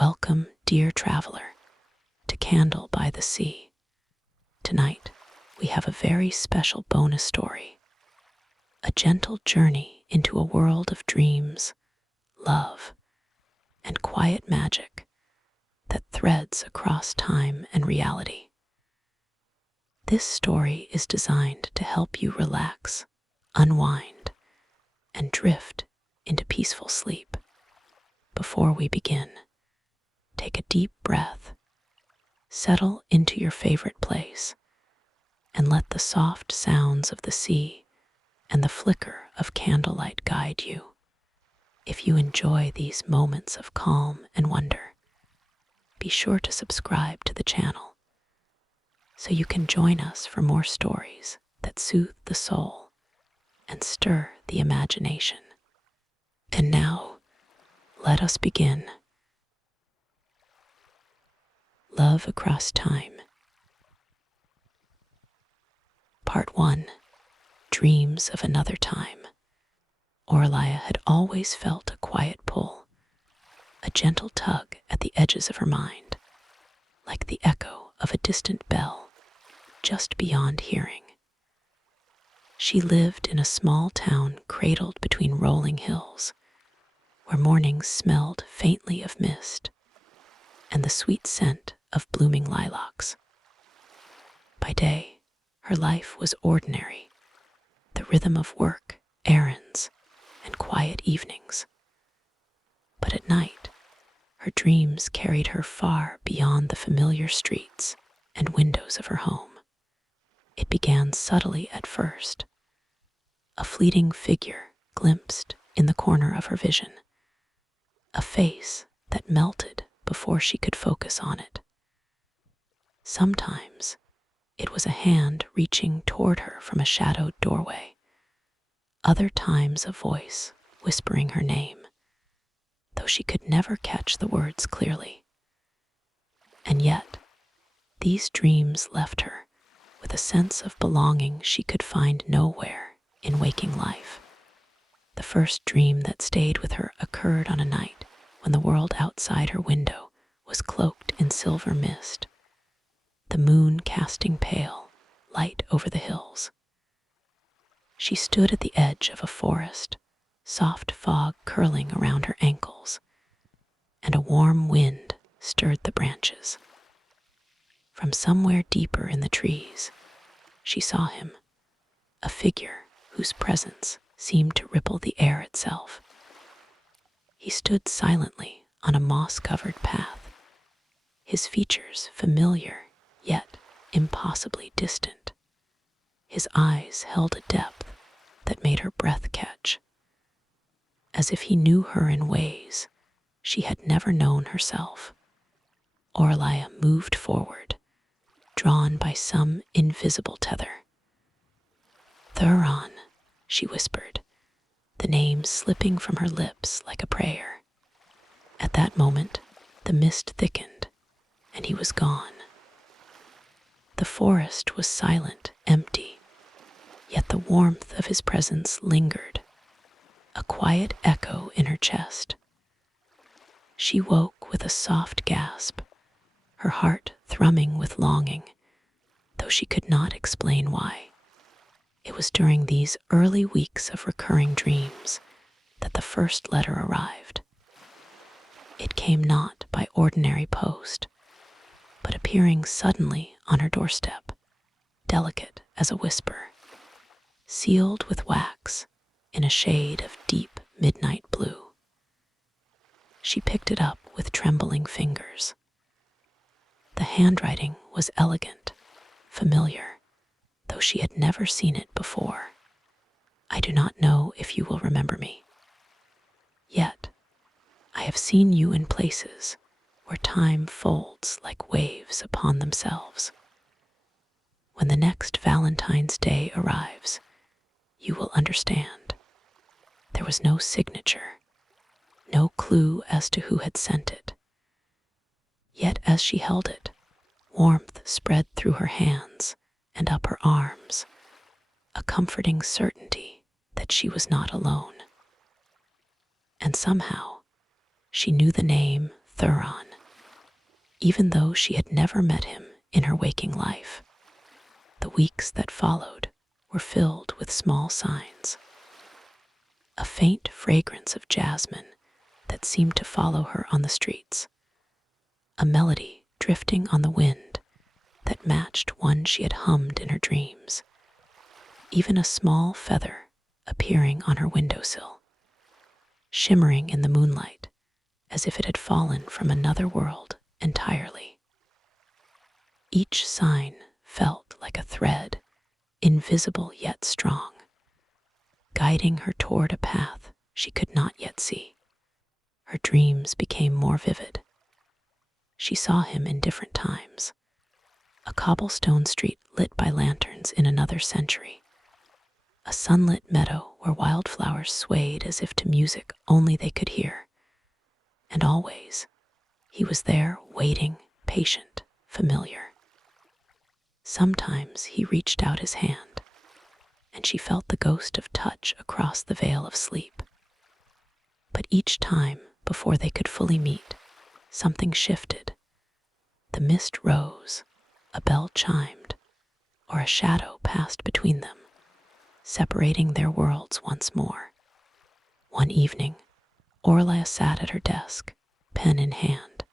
Welcome, dear traveler, to Candle by the Sea. Tonight, we have a very special bonus story, a gentle journey into a world of dreams, love, and quiet magic that threads across time and reality. This story is designed to help you relax, unwind, and drift into peaceful sleep. Before we begin, take a deep breath, settle into your favorite place, and let the soft sounds of the sea and the flicker of candlelight guide you. If you enjoy these moments of calm and wonder, be sure to subscribe to the channel so you can join us for more stories that soothe the soul and stir the imagination. And now, let us begin. Love Across Time. Part 1. Dreams of Another Time. Aurelia had always felt a quiet pull, a gentle tug at the edges of her mind, like the echo of a distant bell just beyond hearing. She lived in a small town cradled between rolling hills, where mornings smelled faintly of mist and the sweet scent of blooming lilacs. By day, her life was ordinary, the rhythm of work, errands, and quiet evenings. But at night, her dreams carried her far beyond the familiar streets and windows of her home. It began subtly at first, a fleeting figure glimpsed in the corner of her vision, a face that melted before she could focus on it. Sometimes it was a hand reaching toward her from a shadowed doorway, other times a voice whispering her name, though she could never catch the words clearly. And yet, these dreams left her with a sense of belonging she could find nowhere in waking life. The first dream that stayed with her occurred on a night when the world outside her window was cloaked in silver mist, the moon casting pale light over the hills. She stood at the edge of a forest, soft fog curling around her ankles, and a warm wind stirred the branches. From somewhere deeper in the trees, she saw him, a figure whose presence seemed to ripple the air itself. He stood silently on a moss-covered path, his features familiar yet impossibly distant. His eyes held a depth that made her breath catch, as if he knew her in ways she had never known herself. Aurelia moved forward, drawn by some invisible tether. "Thuron," she whispered, the name slipping from her lips like a prayer. At that moment, the mist thickened, and he was gone. The forest was silent, empty, yet the warmth of his presence lingered, a quiet echo in her chest. She woke with a soft gasp, her heart thrumming with longing, though she could not explain why. It was during these early weeks of recurring dreams that the first letter arrived. It came not by ordinary post, but appearing suddenly on her doorstep, delicate as a whisper, sealed with wax in a shade of deep midnight blue. She picked it up with trembling fingers. The handwriting was elegant, familiar, though she had never seen it before. "I do not know if you will remember me. Yet, I have seen you in places where time folds like waves upon themselves. When the next Valentine's Day arrives, you will understand. There was no signature, no clue as to who had sent it. Yet as she held it, warmth spread through her hands and up her arms, a comforting certainty that she was not alone. And somehow, she knew the name Thuron even though she had never met him in her waking life. The weeks that followed were filled with small signs. A faint fragrance of jasmine that seemed to follow her on the streets. A melody drifting on the wind that matched one she had hummed in her dreams. Even a small feather appearing on her windowsill, shimmering in the moonlight as if it had fallen from another world entirely. Each sign felt like a thread, invisible yet strong, guiding her toward a path she could not yet see. Her dreams became more vivid. She saw him in different times. A cobblestone street lit by lanterns in another century. A sunlit meadow where wildflowers swayed as if to music only they could hear. And always, he was there, waiting, patient, familiar. Sometimes he reached out his hand, and she felt the ghost of touch across the veil of sleep. But each time, before they could fully meet, something shifted. The mist rose, a bell chimed, or a shadow passed between them, separating their worlds once more. One evening, Orla sat at her desk, pen in hand,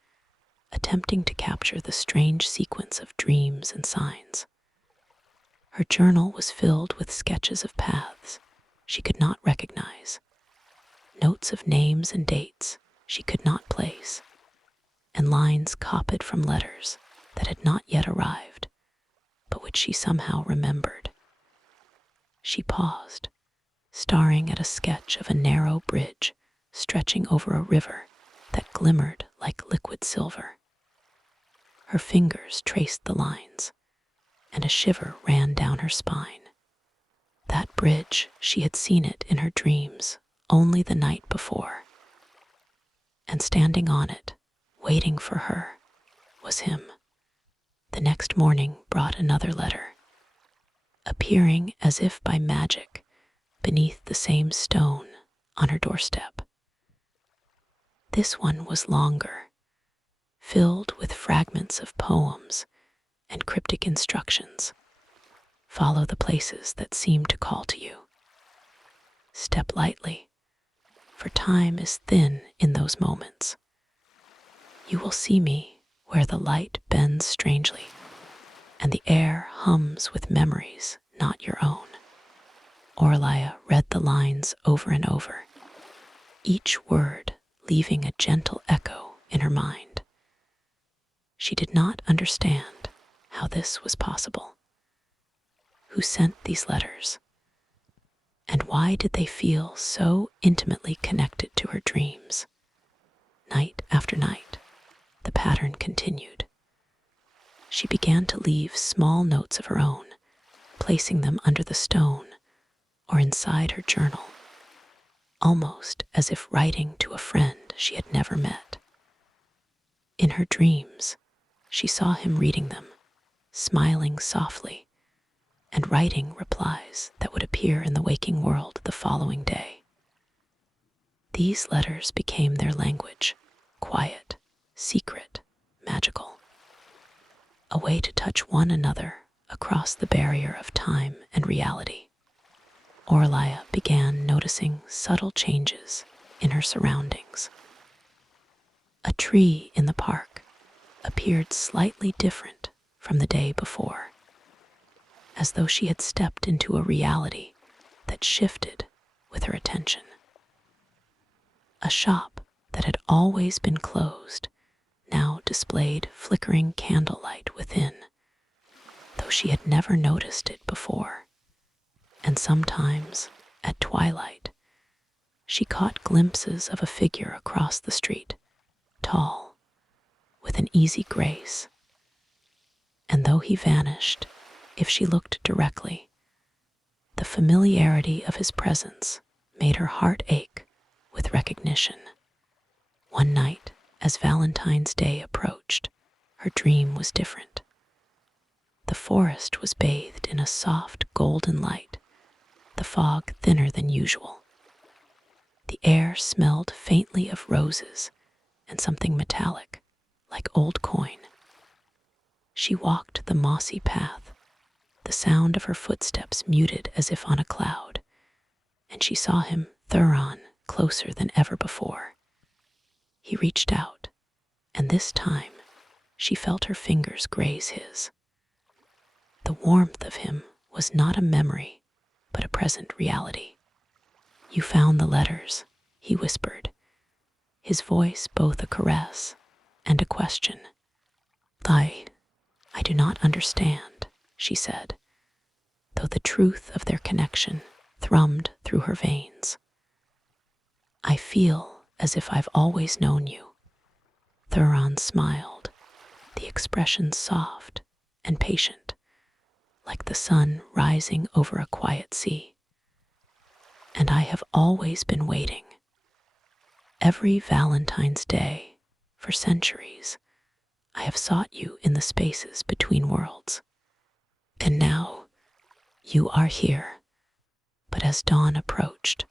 attempting to capture the strange sequence of dreams and signs. Her journal was filled with sketches of paths she could not recognize, notes of names and dates she could not place, and lines copied from letters that had not yet arrived, but which she somehow remembered. She paused, staring at a sketch of a narrow bridge stretching over a river that glimmered like liquid silver. Her fingers traced the lines, and a shiver ran down her spine. That bridge, she had seen it in her dreams only the night before. And standing on it, waiting for her, was him. The next morning brought another letter, appearing as if by magic beneath the same stone on her doorstep. This one was longer, filled with fragments of poems and cryptic instructions. Follow the places that seem to call to you. Step lightly, for time is thin in those moments. You will see me where the light bends strangely, and the air hums with memories not your own. Orla read the lines over and over, each word leaving a gentle echo in her mind. She did not understand how this was possible. Who sent these letters? And why did they feel so intimately connected to her dreams? Night after night, the pattern continued. She began to leave small notes of her own, placing them under the stone or inside her journal, almost as if writing to a friend she had never met. In her dreams, she saw him reading them, smiling softly, and writing replies that would appear in the waking world the following day. These letters became their language, quiet, secret, magical. A way to touch one another across the barrier of time and reality. Orla began noticing subtle changes in her surroundings. A tree in the park appeared slightly different from the day before, as though she had stepped into a reality that shifted with her attention. A shop that had always been closed now displayed flickering candlelight within, though she had never noticed it before. And sometimes, at twilight, she caught glimpses of a figure across the street, tall, with an easy grace. And though he vanished, if she looked directly, the familiarity of his presence made her heart ache with recognition. One night, as Valentine's Day approached, her dream was different. The forest was bathed in a soft golden light, the fog thinner than usual. The air smelled faintly of roses and something metallic, like old coin. She walked the mossy path, the sound of her footsteps muted as if on a cloud, and she saw him, Thuron, closer than ever before. He reached out, and this time she felt her fingers graze his. The warmth of him was not a memory, but a present reality. "You found the letters," he whispered, his voice both a caress and a question. I do not understand," she said, though the truth of their connection thrummed through her veins. "I feel as if I've always known you." Thuron smiled, the expression soft and patient, like the sun rising over a quiet sea. "And I have always been waiting. Every Valentine's Day, for centuries, I have sought you in the spaces between worlds. And now, you are here." But as dawn approached,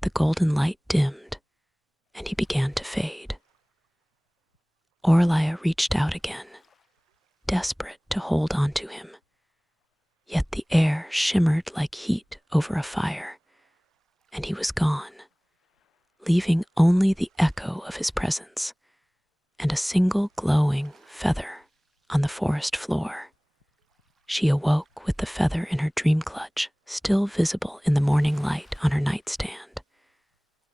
the golden light dimmed, and he began to fade. Orlia reached out again, desperate to hold on to him. Yet the air shimmered like heat over a fire, and he was gone, leaving only the echo of his presence and a single glowing feather on the forest floor. She awoke with the feather in her dream clutch still visible in the morning light on her nightstand,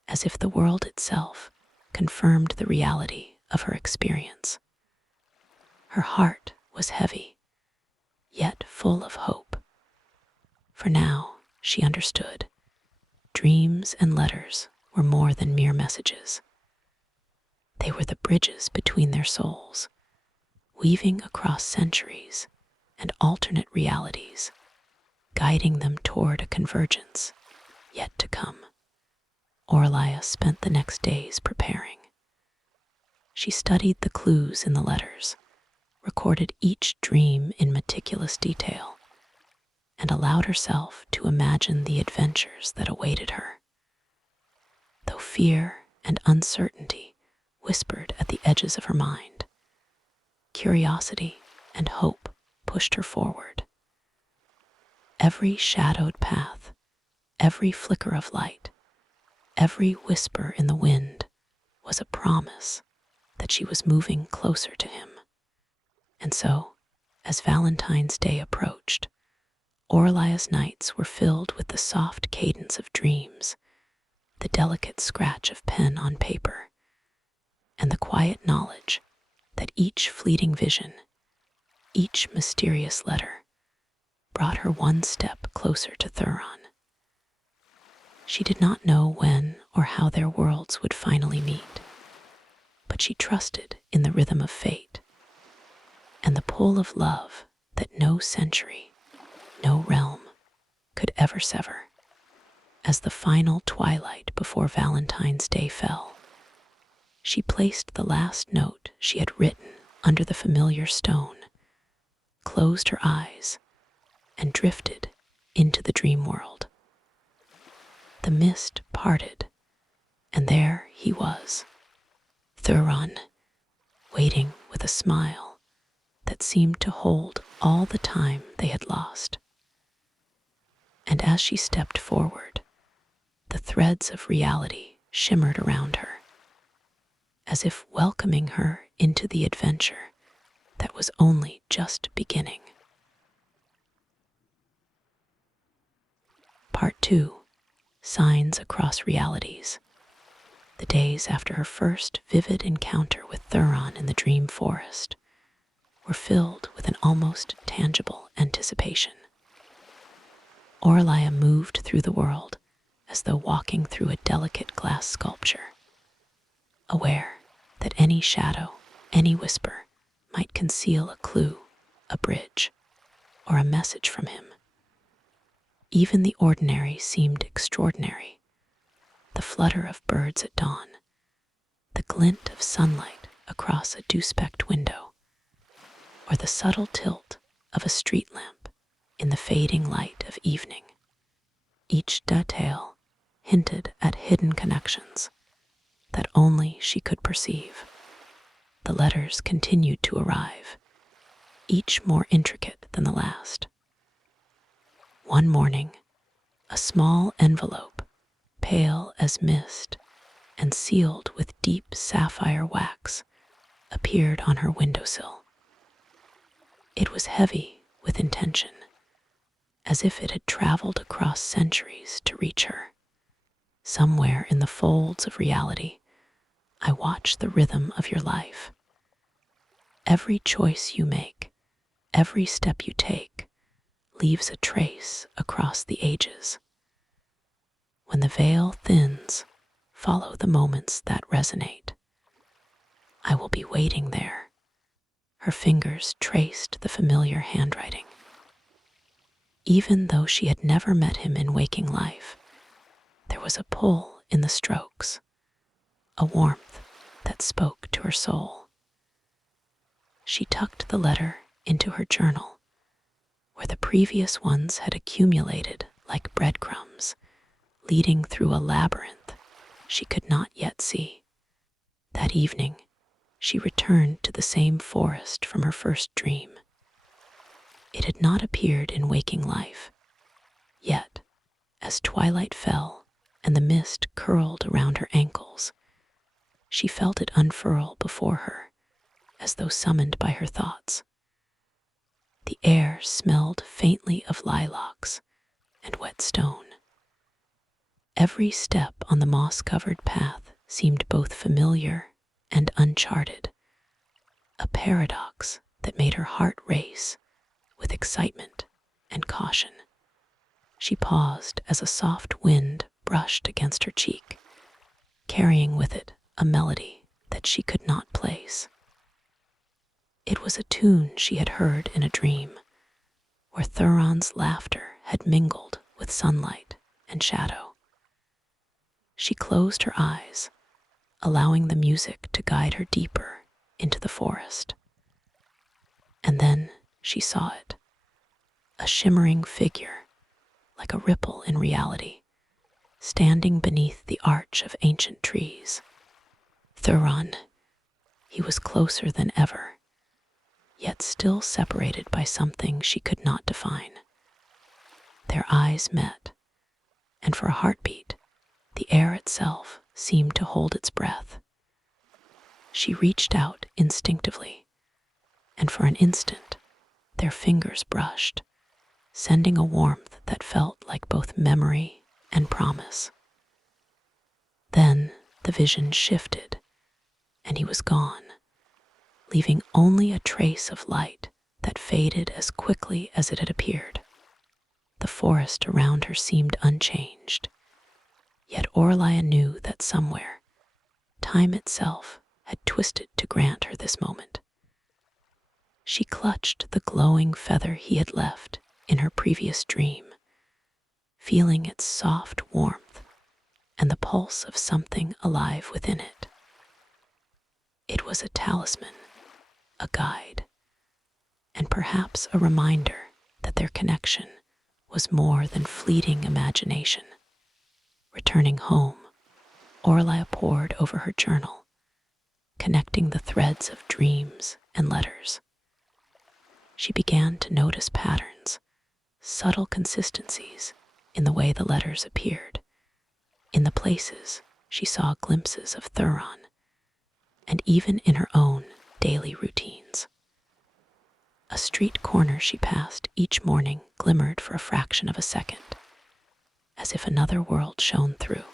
as if the world itself confirmed the reality of her experience. Her heart was heavy, yet full of hope. For now, she understood, dreams and letters were more than mere messages. They were the bridges between their souls, weaving across centuries and alternate realities, guiding them toward a convergence yet to come. Orlia spent the next days preparing. She studied the clues in the letters, recorded each dream in meticulous detail, and allowed herself to imagine the adventures that awaited her. Though fear and uncertainty whispered at the edges of her mind, curiosity and hope pushed her forward. Every shadowed path, every flicker of light, every whisper in the wind was a promise that she was moving closer to him. And so, as Valentine's Day approached, Orlia's nights were filled with the soft cadence of dreams, the delicate scratch of pen on paper, and the quiet knowledge that each fleeting vision, each mysterious letter, brought her one step closer to Thuron. She did not know when or how their worlds would finally meet, but she trusted in the rhythm of fate and the pull of love that no century, no realm could ever sever. As the final twilight before Valentine's Day fell, she placed the last note she had written under the familiar stone, closed her eyes, and drifted into the dream world. The mist parted, and there he was, Thuron, waiting with a smile that seemed to hold all the time they had lost. And as she stepped forward, the threads of reality shimmered around her, as if welcoming her into the adventure that was only just beginning. Part 2. Signs Across Realities. The days after her first vivid encounter with Thuron in the dream forest were filled with an almost tangible anticipation. Orlia moved through the world as though walking through a delicate glass sculpture, aware that any shadow, any whisper might conceal a clue, a bridge, or a message from him. Even the ordinary seemed extraordinary. The flutter of birds at dawn, the glint of sunlight across a dew-specked window, or the subtle tilt of a street lamp in the fading light of evening. Each detail hinted at hidden connections that only she could perceive. the letters continued to arrive, each more intricate than the last. One morning, a small envelope, pale as mist and sealed with deep sapphire wax, appeared on her windowsill. It was heavy with intention, as if it had traveled across centuries to reach her. Somewhere in the folds of reality, I watch the rhythm of your life. Every choice you make, every step you take, leaves a trace across the ages. When the veil thins, follow the moments that resonate. I will be waiting there. Her fingers traced the familiar handwriting. Even though she had never met him in waking life, there was a pull in the strokes, a warmth that spoke to her soul. She tucked the letter into her journal, where the previous ones had accumulated like breadcrumbs, leading through a labyrinth she could not yet see. That evening, she returned to the same forest from her first dream. It had not appeared in waking life, yet, as twilight fell and the mist curled around her ankles, she felt it unfurl before her, as though summoned by her thoughts. The air smelled faintly of lilacs and wet stone. Every step on the moss-covered path seemed both familiar and uncharted, a paradox that made her heart race with excitement and caution. She paused as a soft wind brushed against her cheek, carrying with it a melody that she could not place. It was a tune she had heard in a dream, where Thuron's laughter had mingled with sunlight and shadow. She closed her eyes, allowing the music to guide her deeper into the forest. And then she saw it, a shimmering figure, like a ripple in reality, standing beneath the arch of ancient trees. Thuron, he was closer than ever, yet still separated by something she could not define. Their eyes met, and for a heartbeat, the air itself seemed to hold its breath. She reached out instinctively, and for an instant, their fingers brushed, sending a warmth that felt like both memory and promise. Then the vision shifted, and he was gone, leaving only a trace of light that faded as quickly as it had appeared. The forest around her seemed unchanged, yet Orlia knew that somewhere, time itself had twisted to grant her this moment. She clutched the glowing feather he had left in her previous dream, feeling its soft warmth and the pulse of something alive within it. It was a talisman, a guide, and perhaps a reminder that their connection was more than fleeting imagination. Returning home, Orlia pored over her journal, connecting the threads of dreams and letters. She began to notice patterns, subtle consistencies in the way the letters appeared, in the places she saw glimpses of Thuron, and even in her own daily routines. A street corner she passed each morning glimmered for a fraction of a second, as if another world shone through.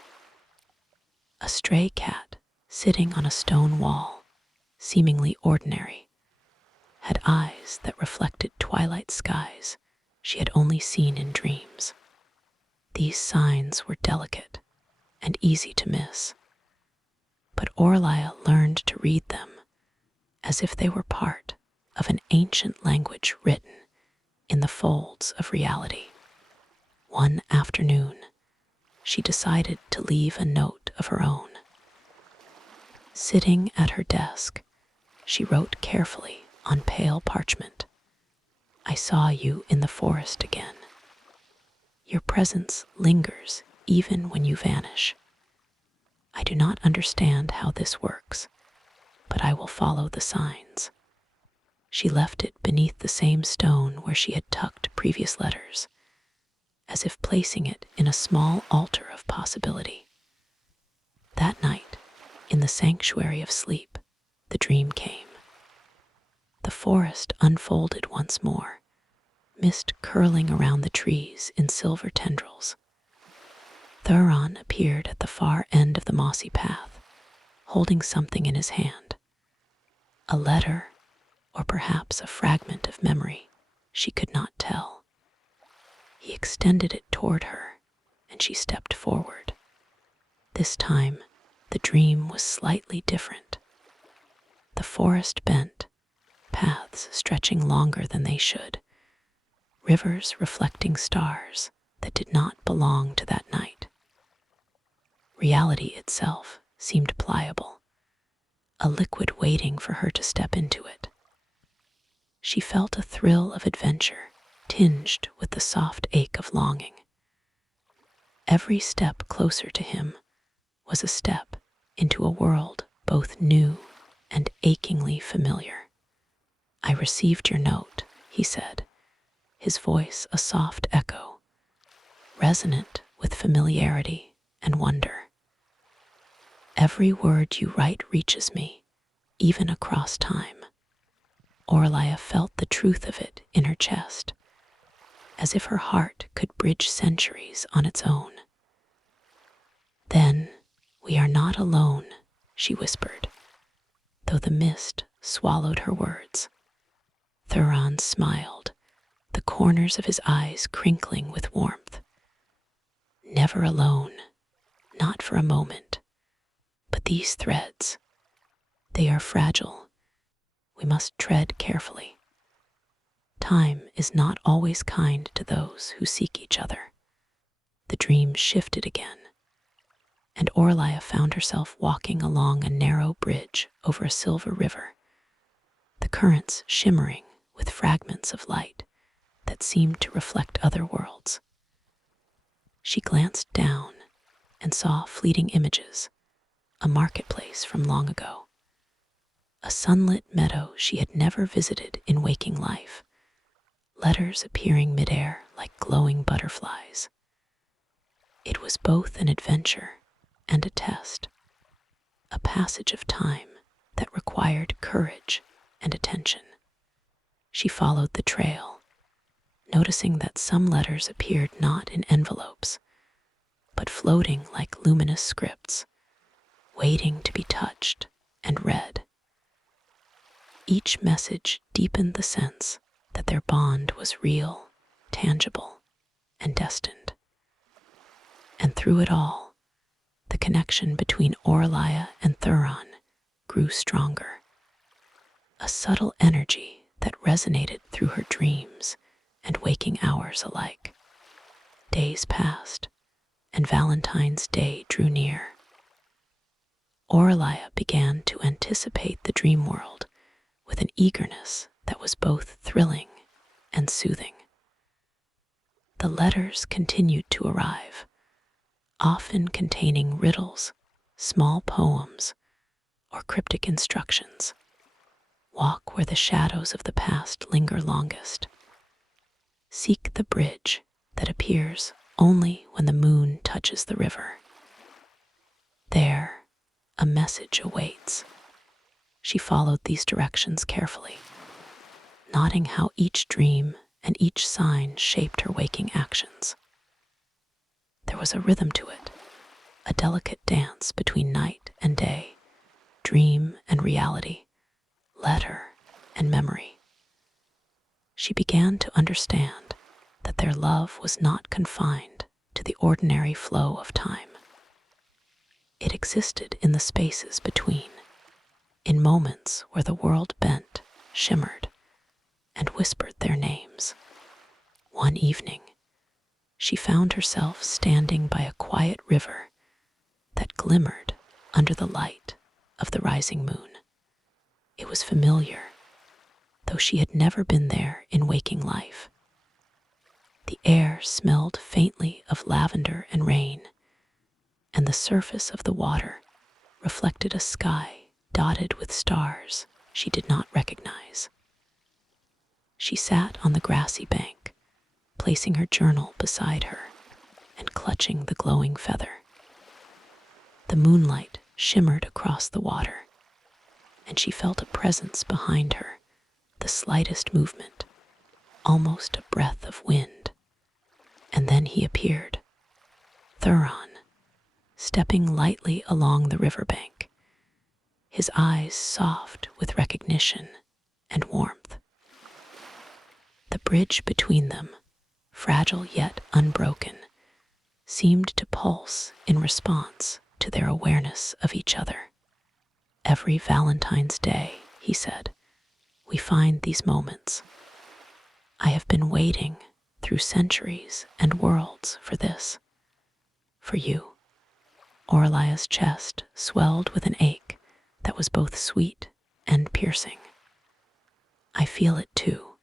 A stray cat, sitting on a stone wall, seemingly ordinary, had eyes that reflected twilight skies she had only seen in dreams. These signs were delicate and easy to miss, but Orlia learned to read them as if they were part of an ancient language written in the folds of reality. One afternoon, she decided to leave a note of her own. Sitting at her desk, she wrote carefully on pale parchment, "I saw you in the forest again. Your presence lingers even when you vanish. I do not understand how this works, but I will follow the signs. She left it beneath the same stone where she had tucked previous letters, as if placing it in a small altar of possibility. That night, in the sanctuary of sleep, the dream came. The forest unfolded once more, mist curling around the trees in silver tendrils. Thuron appeared at the far end of the mossy path, holding something in his hand. A letter, or perhaps a fragment of memory, she could not tell. He extended it toward her, and she stepped forward. This time, the dream was slightly different. The forest bent, paths stretching longer than they should, rivers reflecting stars that did not belong to that night. Reality itself seemed pliable, a liquid waiting for her to step into it. She felt a thrill of adventure tinged with the soft ache of longing. Every step closer to him was a step into a world both new and achingly familiar. "I received your note," he said, his voice a soft echo, resonant with familiarity and wonder. "Every word you write reaches me, even across time." Orlia felt the truth of it in her chest, as if her heart could bridge centuries on its own. "Then we are not alone," she whispered, though the mist swallowed her words. Thuron smiled, the corners of his eyes crinkling with warmth. "Never alone, not for a moment. But these threads, they are fragile. We must tread carefully. Time is not always kind to those who seek each other." The dream shifted again, and Orlia found herself walking along a narrow bridge over a silver river, the currents shimmering with fragments of light that seemed to reflect other worlds. She glanced down and saw fleeting images, a marketplace from long ago, a sunlit meadow she had never visited in waking life, letters appearing midair like glowing butterflies. It was both an adventure and a test, a passage of time that required courage and attention. She followed the trail, noticing that some letters appeared not in envelopes, but floating like luminous scripts, waiting to be touched and read. Each message deepened the sense that their bond was real, tangible, and destined. And through it all, the connection between Orlia and Thuron grew stronger, a subtle energy that resonated through her dreams and waking hours alike. Days passed, and Valentine's Day drew near. Orlia began to anticipate the dream world with an eagerness that was both thrilling and soothing. The letters continued to arrive, often containing riddles, small poems, or cryptic instructions. Walk where the shadows of the past linger longest. Seek the bridge that appears only when the moon touches the river. There, a message awaits. She followed these directions carefully, noting how each dream and each sign shaped her waking actions. There was a rhythm to it, a delicate dance between night and day, dream and reality, letter and memory. She began to understand that their love was not confined to the ordinary flow of time. It existed in the spaces between, in moments where the world bent, shimmered, and whispered their names. One evening, she found herself standing by a quiet river that glimmered under the light of the rising moon. It was familiar, though she had never been there in waking life. The air smelled faintly of lavender and rain, and the surface of the water reflected a sky dotted with stars she did not recognize. She sat on the grassy bank, placing her journal beside her and clutching the glowing feather. The moonlight shimmered across the water, and she felt a presence behind her, the slightest movement, almost a breath of wind. And then he appeared, Thuron, stepping lightly along the riverbank, his eyes soft with recognition and warmth. The bridge between them, fragile yet unbroken, seemed to pulse in response to their awareness of each other. Every Valentine's Day, he said, we find these moments. I have been waiting through centuries and worlds for this. For you. Orlia's chest swelled with an ache that was both sweet and piercing. I feel it too,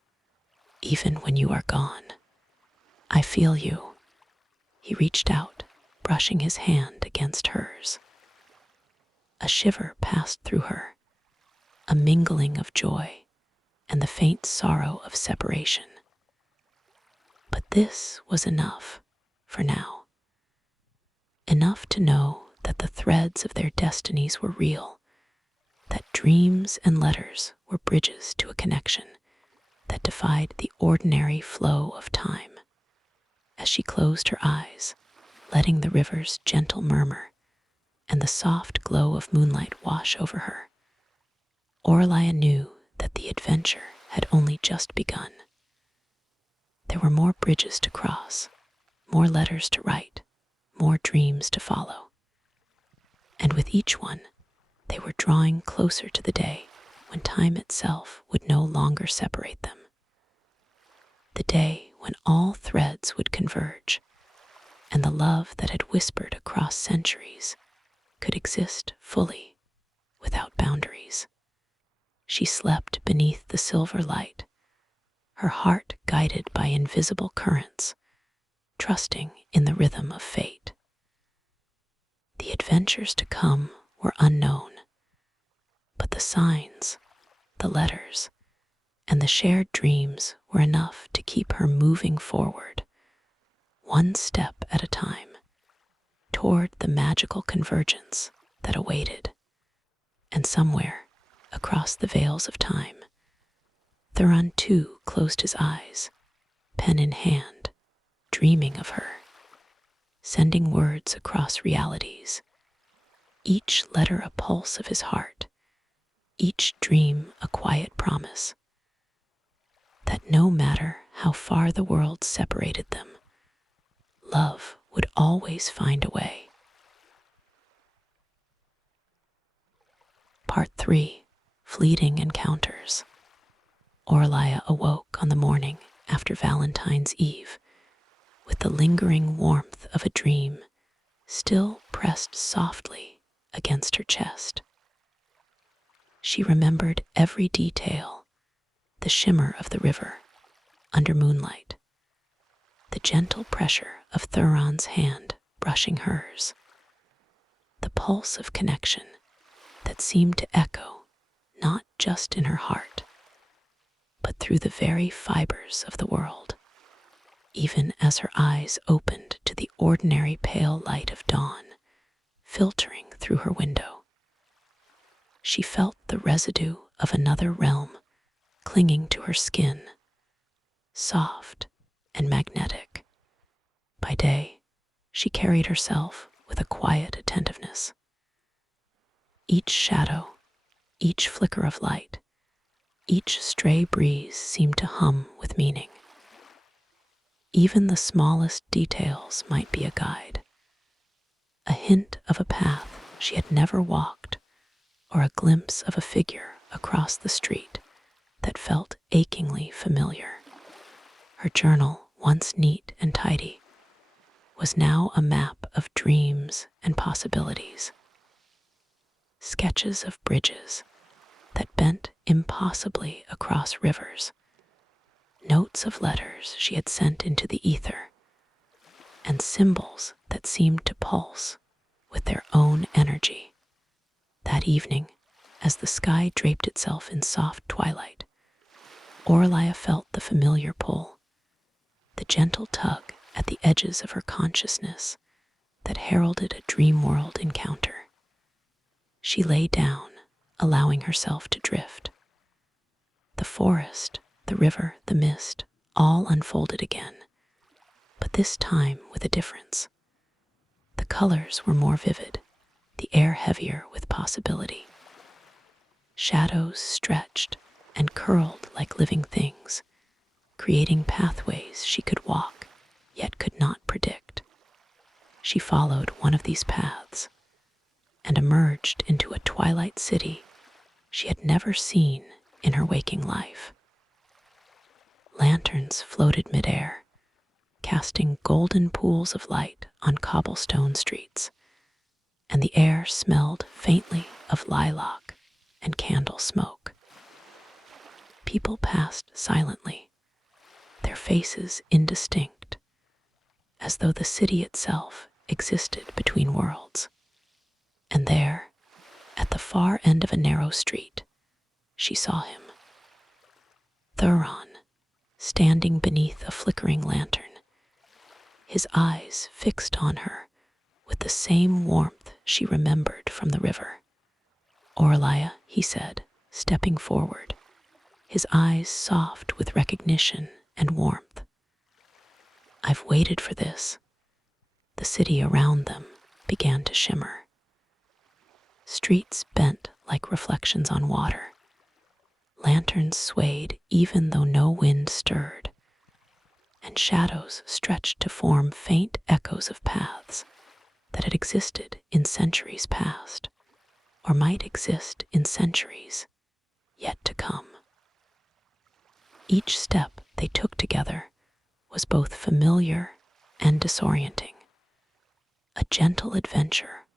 even when you are gone. I feel you. He reached out, brushing his hand against hers. A shiver passed through her, a mingling of joy and the faint sorrow of separation. But this was enough for now. Enough to know that the threads of their destinies were real, that dreams and letters were bridges to a connection that defied the ordinary flow of time. As she closed her eyes, letting the river's gentle murmur and the soft glow of moonlight wash over her, Orlia knew that the adventure had only just begun. There were more bridges to cross, more letters to write, more dreams to follow. And with each one, they were drawing closer to the day when time itself would no longer separate them. The day when all threads would converge, and the love that had whispered across centuries could exist fully, without boundaries. She slept beneath the silver light, her heart guided by invisible currents, trusting in the rhythm of fate. The adventures to come were unknown, but the signs, the letters, and the shared dreams were enough to keep her moving forward, one step at a time, toward the magical convergence that awaited. And somewhere, across the veils of time, Thuron too closed his eyes, pen in hand, dreaming of her, sending words across realities, each letter a pulse of his heart, each dream a quiet promise that no matter how far the world separated them, love would always find a way. Part 3. Fleeting Encounters. Orlia awoke on the morning after Valentine's Eve with the lingering warmth of a dream still pressed softly against her chest. She remembered every detail, the shimmer of the river under moonlight, the gentle pressure of Thuron's hand brushing hers, the pulse of connection that seemed to echo not just in her heart, but through the very fibers of the world, even as her eyes opened to the ordinary pale light of dawn filtering through her window. She felt the residue of another realm clinging to her skin, soft and magnetic. By day, she carried herself with a quiet attentiveness. Each shadow, each flicker of light, each stray breeze seemed to hum with meaning. Even the smallest details might be a guide, a hint of a path she had never walked, or a glimpse of a figure across the street that felt achingly familiar. Her journal, once neat and tidy, was now a map of dreams and possibilities. Sketches of bridges that bent impossibly across rivers, notes of letters she had sent into the ether, and symbols that seemed to pulse with their own energy. That evening, As the sky draped itself in soft twilight, Oralia felt the familiar pull, the gentle tug at the edges of her consciousness that heralded a dream world encounter. She lay down, allowing herself to drift. The forest, the river, the mist, all unfolded again, but this time with a difference. The colors were more vivid, the air heavier with possibility. Shadows stretched and curled like living things, creating pathways she could walk, yet could not predict. She followed one of these paths and emerged into a twilight city she had never seen in her waking life. Lanterns floated midair, casting golden pools of light on cobblestone streets, and the air smelled faintly of lilac and candle smoke. People passed silently, their faces indistinct, as though the city itself existed between worlds. And there, at the far end of a narrow street, she saw him. Thuron, standing beneath a flickering lantern, his eyes fixed on her with the same warmth she remembered from the river. "Oralia," he said, stepping forward, his eyes soft with recognition and warmth. "I've waited for this." The city around them began to shimmer. Streets bent like reflections on water. Lanterns swayed even though no wind stirred, and shadows stretched to form faint echoes of paths that had existed in centuries past, or might exist in centuries yet to come. Each step they took together was both familiar and disorienting, a gentle adventure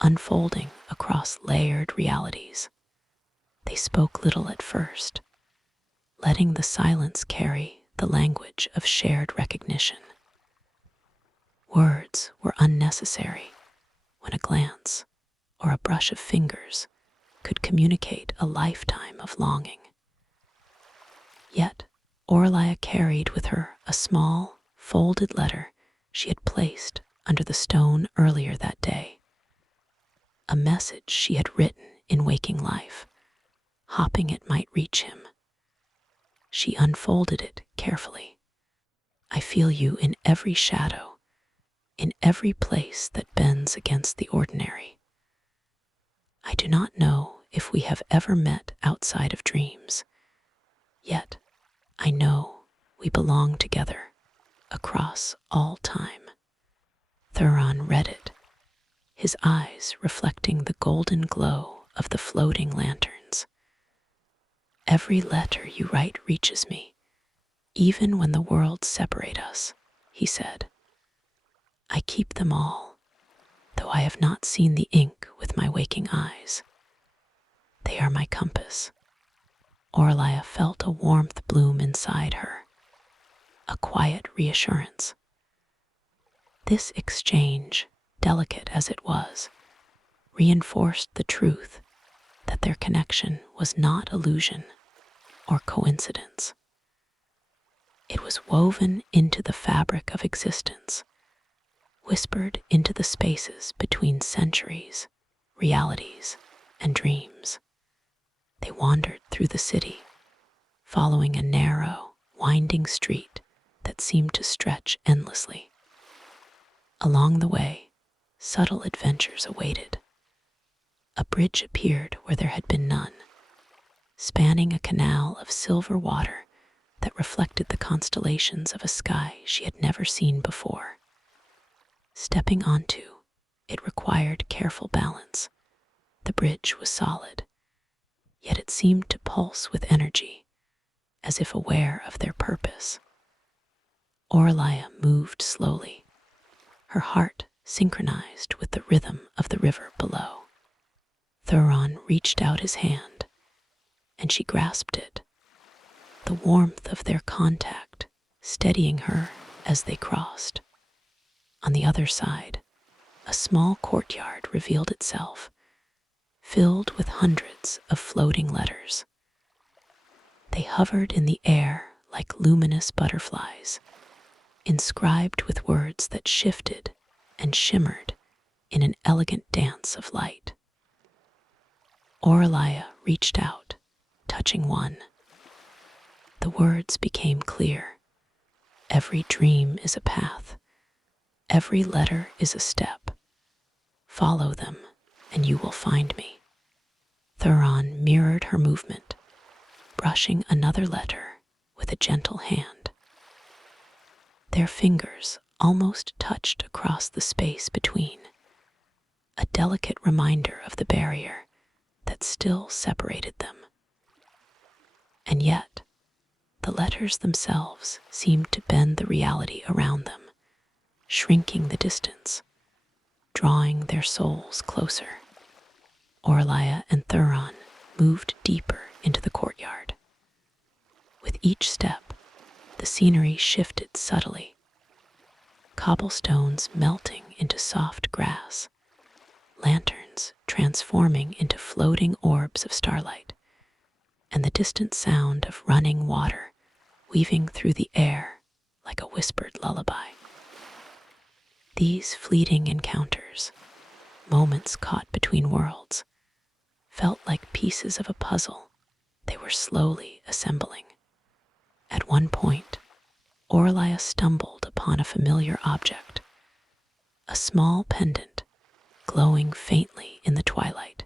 unfolding across layered realities. They spoke little at first, letting the silence carry the language of shared recognition. Words were unnecessary when a glance or a brush of fingers could communicate a lifetime of longing. Yet, Oralia carried with her a small, folded letter she had placed under the stone earlier that day. A message she had written in waking life, hoping it might reach him. She unfolded it carefully. "I feel you in every shadow, in every place that bends against the ordinary. I do not know if we have ever met outside of dreams, yet I know we belong together across all time." Thuron read it, his eyes reflecting the golden glow of the floating lanterns. "Every letter you write reaches me, even when the worlds separate us," he said. "I keep them all, though I have not seen the ink with my waking eyes. They are my compass." Oralia felt a warmth bloom inside her, a quiet reassurance. This exchange, delicate as it was, reinforced the truth that their connection was not illusion or coincidence. It was woven into the fabric of existence, whispered into the spaces between centuries, realities, and dreams. They wandered through the city, following a narrow, winding street that seemed to stretch endlessly. Along the way, subtle adventures awaited. A bridge appeared where there had been none, spanning a canal of silver water that reflected the constellations of a sky she had never seen before. Stepping onto it required careful balance. The bridge was solid, yet it seemed to pulse with energy, as if aware of their purpose. Oralia moved slowly, her heart synchronized with the rhythm of the river below. Thuron reached out his hand, and she grasped it, the warmth of their contact steadying her as they crossed. On the other side, a small courtyard revealed itself, filled with hundreds threads of floating letters. They hovered in the air like luminous butterflies, inscribed with words that shifted and shimmered in an elegant dance of light. Aurelia reached out, touching one. The words became clear. Every dream is a path. Every letter is a step. Follow them, and you will find me. Thuron mirrored her movement, brushing another letter with a gentle hand. Their fingers almost touched across the space between, a delicate reminder of the barrier that still separated them. And yet, the letters themselves seemed to bend the reality around them, shrinking the distance, drawing their souls closer. Aurelia and Thuron moved deeper into the courtyard. With each step, the scenery shifted subtly, cobblestones melting into soft grass, lanterns transforming into floating orbs of starlight, and the distant sound of running water weaving through the air like a whispered lullaby. These fleeting encounters, moments caught between worlds, felt like pieces of a puzzle they were slowly assembling. At one point, Aurelia stumbled upon a familiar object, a small pendant glowing faintly in the twilight.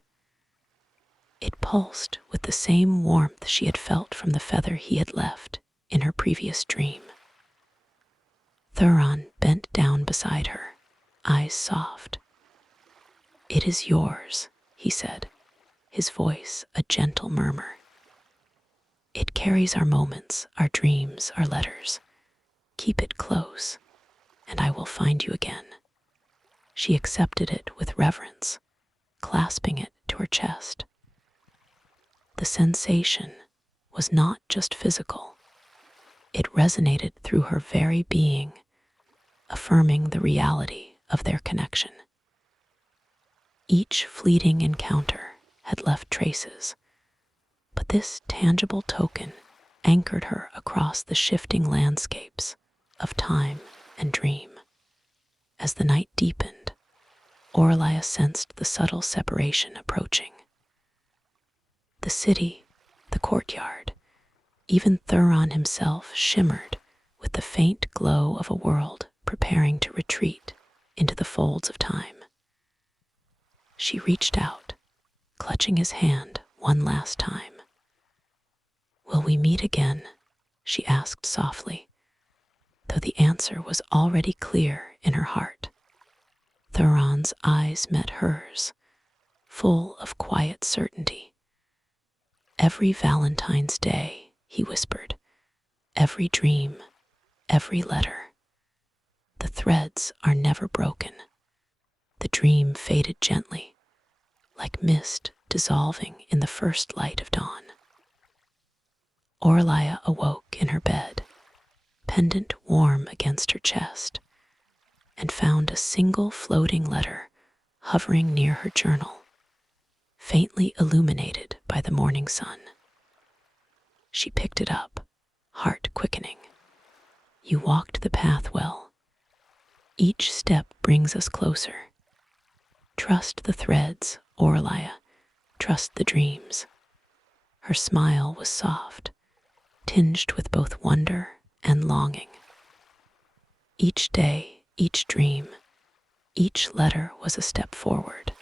It pulsed with the same warmth she had felt from the feather he had left in her previous dream. Thuron bent down beside her, eyes soft. "It is yours," he said, his voice a gentle murmur. "It carries our moments, our dreams, our letters. Keep it close, and I will find you again." She accepted it with reverence, clasping it to her chest. The sensation was not just physical. It resonated through her very being, affirming the reality of their connection. Each fleeting encounter had left traces, but this tangible token anchored her across the shifting landscapes of time and dream. As the night deepened, Aurelia sensed the subtle separation approaching. The city, the courtyard, even Thuron himself shimmered with the faint glow of a world preparing to retreat into the folds of time. She reached out, clutching his hand one last time. "Will we meet again?" she asked softly, though the answer was already clear in her heart. Thuron's eyes met hers, full of quiet certainty. "Every Valentine's Day," he whispered, "every dream, every letter. The threads are never broken." The dream faded gently, like mist dissolving in the first light of dawn. Aurelia awoke in her bed, pendant warm against her chest, and found a single floating letter hovering near her journal, faintly illuminated by the morning sun. She picked it up, heart quickening. "You walked the path well. Each step brings us closer. Trust the threads, Aurelia. Trust the dreams." Her smile was soft, tinged with both wonder and longing. Each day, each dream, each letter was a step forward,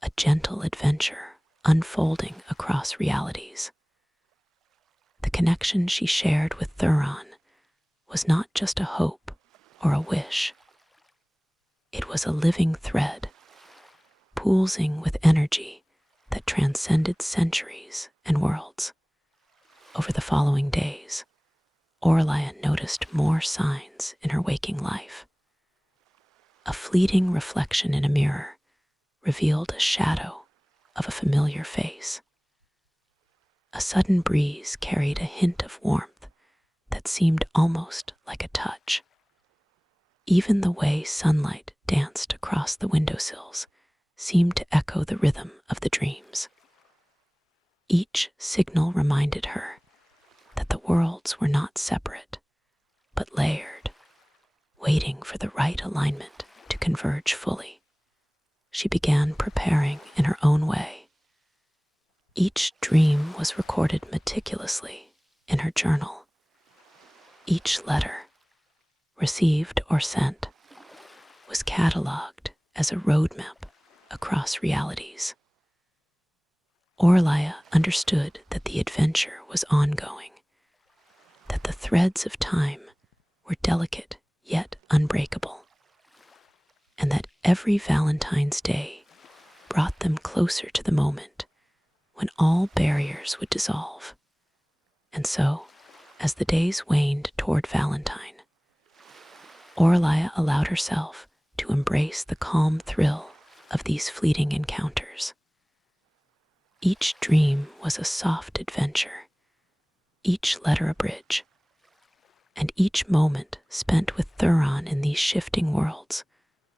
a gentle adventure unfolding across realities. The connection she shared with Thuron was not just a hope or a wish. It was a living thread, pulsing with energy that transcended centuries and worlds. Over the following days, Aurelia noticed more signs in her waking life. A fleeting reflection in a mirror revealed a shadow of a familiar face. A sudden breeze carried a hint of warmth that seemed almost like a touch. Even the way sunlight danced across the windowsills seemed to echo the rhythm of the dreams. Each signal reminded her that the worlds were not separate, but layered, waiting for the right alignment to converge fully. She began preparing in her own way. Each dream was recorded meticulously in her journal. Each letter, received or sent, was catalogued as a roadmap across realities. Orlia understood that the adventure was ongoing, that the threads of time were delicate yet unbreakable, and that every Valentine's Day brought them closer to the moment when all barriers would dissolve. And so, as the days waned toward Valentine, Orlia allowed herself to embrace the calm thrill of these fleeting encounters. Each dream was a soft adventure, each letter a bridge, and each moment spent with Thuron in these shifting worlds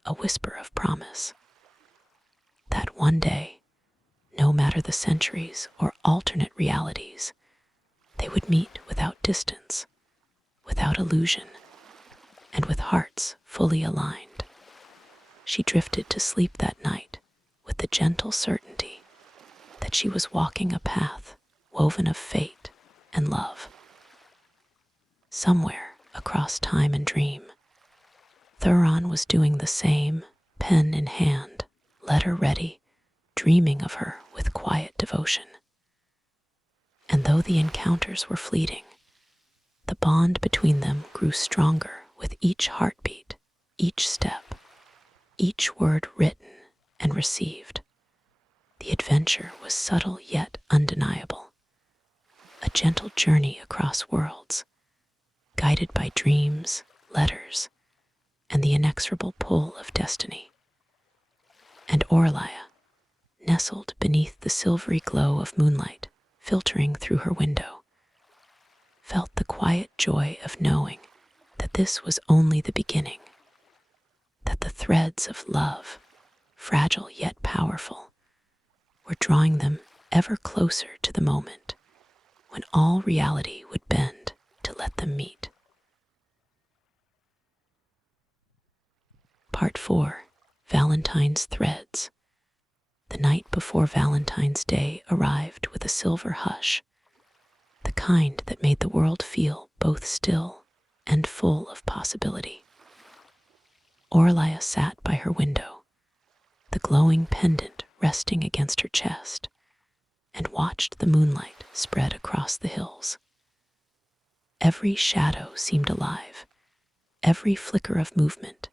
a whisper of promise. That one day, no matter the centuries or alternate realities, they would meet without distance, without illusion, and with hearts fully aligned. She drifted to sleep that night with the gentle certainty that she was walking a path woven of fate and love. Somewhere across time and dream, Thuron was doing the same, pen in hand, letter ready, dreaming of her with quiet devotion. And though the encounters were fleeting, the bond between them grew stronger with each heartbeat, each step, each word written and received. The adventure was subtle yet undeniable, a gentle journey across worlds, guided by dreams, letters, and the inexorable pull of destiny. And Orlia, nestled beneath the silvery glow of moonlight filtering through her window, felt the quiet joy of knowing that this was only the beginning, that the threads of love, fragile yet powerful, were drawing them ever closer to the moment when all reality would bend to let them meet. Part 4. Valentine's Threads. The night before Valentine's Day arrived with a silver hush, the kind that made the world feel both still and full of possibility. Orlia sat by her window, the glowing pendant resting against her chest, and watched the moonlight spread across the hills. Every shadow seemed alive, every flicker of movement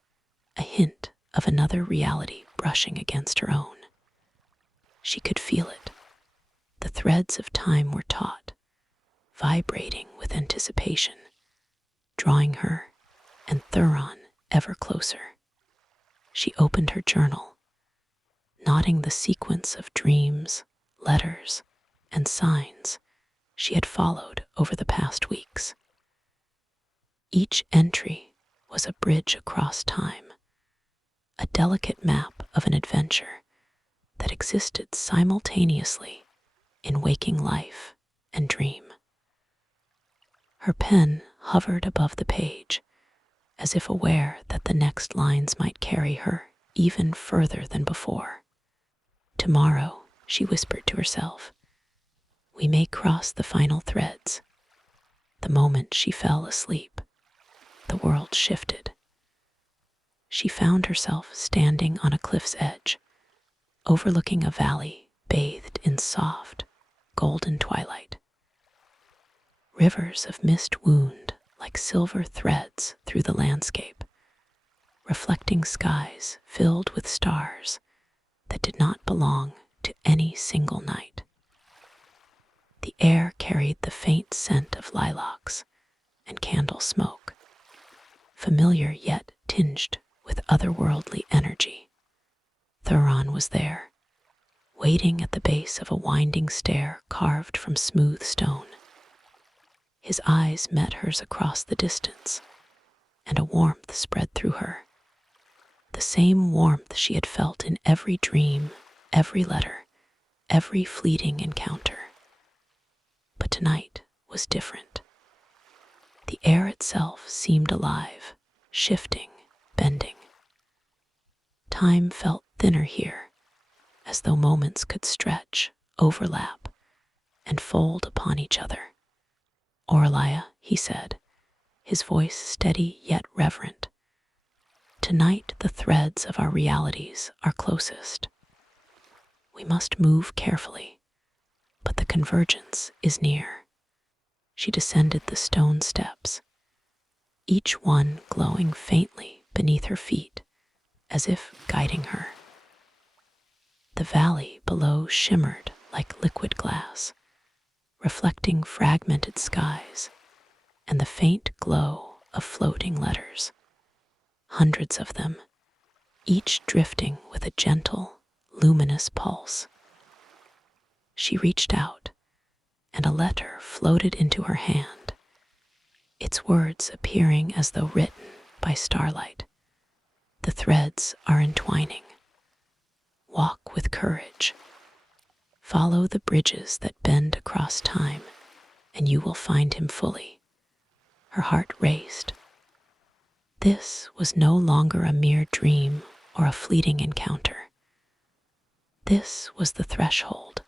a hint of another reality brushing against her own. She could feel it. The threads of time were taut, vibrating with anticipation, drawing her and Thuron ever closer. She opened her journal, noting the sequence of dreams, letters, and signs she had followed over the past weeks. Each entry was a bridge across time, a delicate map of an adventure that existed simultaneously in waking life and dream. Her pen hovered above the page, as if aware that the next lines might carry her even further than before. Tomorrow, she whispered to herself, we may cross the final threads. The moment she fell asleep, the world shifted. She found herself standing on a cliff's edge, overlooking a valley bathed in soft, golden twilight. Rivers of mist wound like silver threads through the landscape, reflecting skies filled with stars that did not belong to any single night. The air carried the faint scent of lilacs and candle smoke, familiar yet tinged with otherworldly energy. Thuron was there, waiting at the base of a winding stair carved from smooth stone. His eyes met hers across the distance, and a warmth spread through her, the same warmth she had felt in every dream, every letter, every fleeting encounter. tonight was different. The air itself seemed alive, shifting, bending. Time felt thinner here, as though moments could stretch, overlap, and fold upon each other. "Oralia," he said, his voice steady yet reverent, "tonight the threads of our realities are closest. We must move carefully, but the convergence is near." She descended the stone steps, each one glowing faintly beneath her feet, as if guiding her. The valley below shimmered like liquid glass, reflecting fragmented skies and the faint glow of floating letters. Hundreds of them, each drifting with a gentle, luminous pulse. She reached out, and a letter floated into her hand, its words appearing as though written by starlight. "The threads are entwining. Walk with courage. Follow the bridges that bend across time, and you will find him fully." Her heart raced. This was no longer a mere dream or a fleeting encounter. This was the threshold,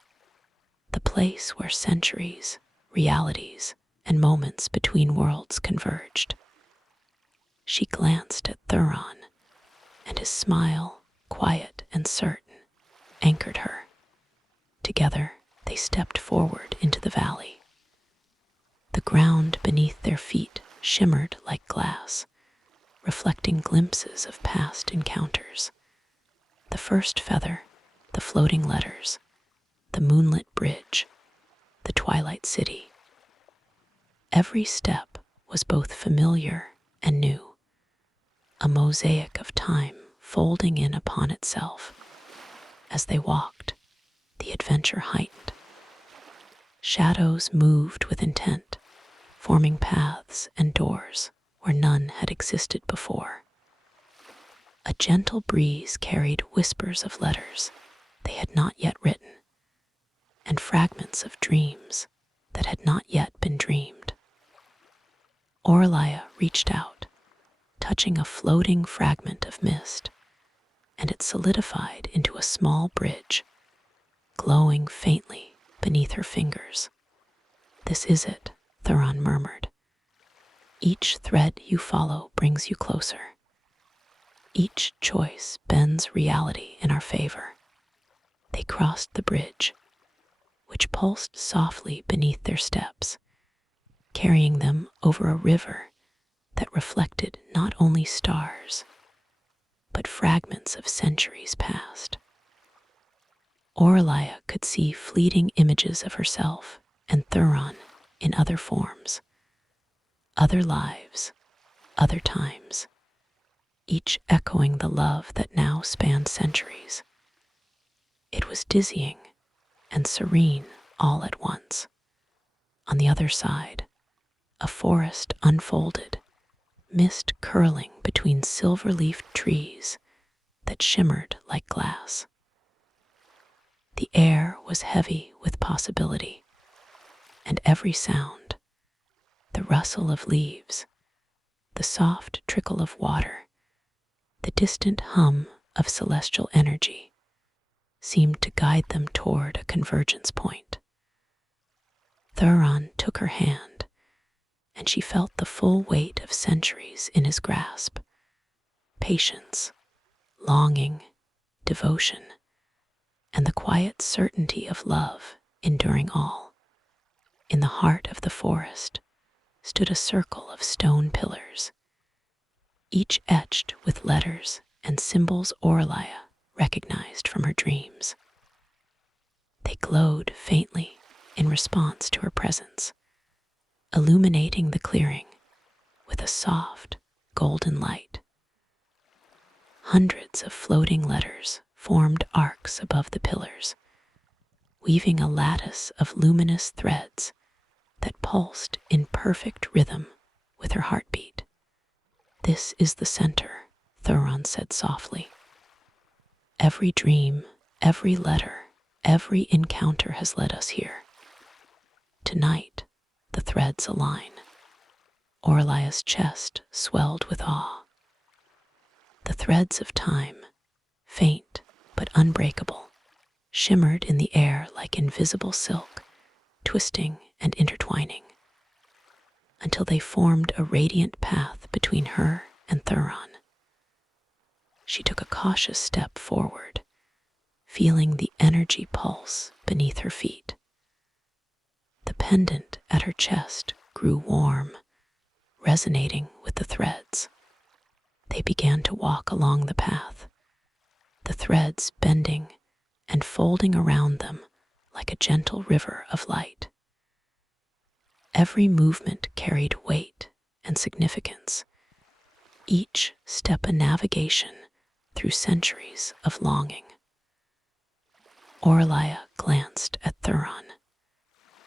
the place where centuries, realities, and moments between worlds converged. She glanced at Thuron, and his smile, quiet and certain, anchored her. Together, they stepped forward into the valley. The ground beneath their feet shimmered like glass, reflecting glimpses of past encounters. The first feather, the floating letters, the moonlit bridge, the twilight city. Every step was both familiar and new, a mosaic of time folding in upon itself. As they walked, the adventure heightened. Shadows moved with intent, forming paths and doors where none had existed before. A gentle breeze carried whispers of letters they had not yet written, and fragments of dreams that had not yet been dreamed. Oralia reached out, touching a floating fragment of mist, and it solidified into a small bridge, glowing faintly beneath her fingers. "This is it," Thuron murmured. "Each thread you follow brings you closer. Each choice bends reality in our favor." They crossed the bridge, which pulsed softly beneath their steps, carrying them over a river that reflected not only stars, but fragments of centuries past. Oralia could see fleeting images of herself and Thuron in other forms, other lives, other times, each echoing the love that now spanned centuries. It was dizzying and serene all at once. On the other side, a forest unfolded, mist curling between silver-leafed trees that shimmered like glass. The air was heavy with possibility, and every sound, the rustle of leaves, the soft trickle of water, the distant hum of celestial energy, seemed to guide them toward a convergence point. Thuron took her hand, and she felt the full weight of centuries in his grasp. Patience, longing, devotion, and the quiet certainty of love enduring all. In the heart of the forest stood a circle of stone pillars, each etched with letters and symbols Oralia recognized from her dreams. They glowed faintly in response to her presence, illuminating the clearing with a soft, golden light. Hundreds of floating letters formed arcs above the pillars, weaving a lattice of luminous threads that pulsed in perfect rhythm with her heartbeat. "This is the center," Thuron said softly. "Every dream, every letter, every encounter has led us here. Tonight, threads align. Orlia's chest swelled with awe. The threads of time, faint but unbreakable, shimmered in the air like invisible silk, twisting and intertwining, until they formed a radiant path between her and Thuron. She took a cautious step forward, feeling the energy pulse beneath her feet. The pendant at her chest grew warm, resonating with the threads. They began to walk along the path, the threads bending and folding around them like a gentle river of light. Every movement carried weight and significance, each step a navigation through centuries of longing. Orlia glanced at Thuron.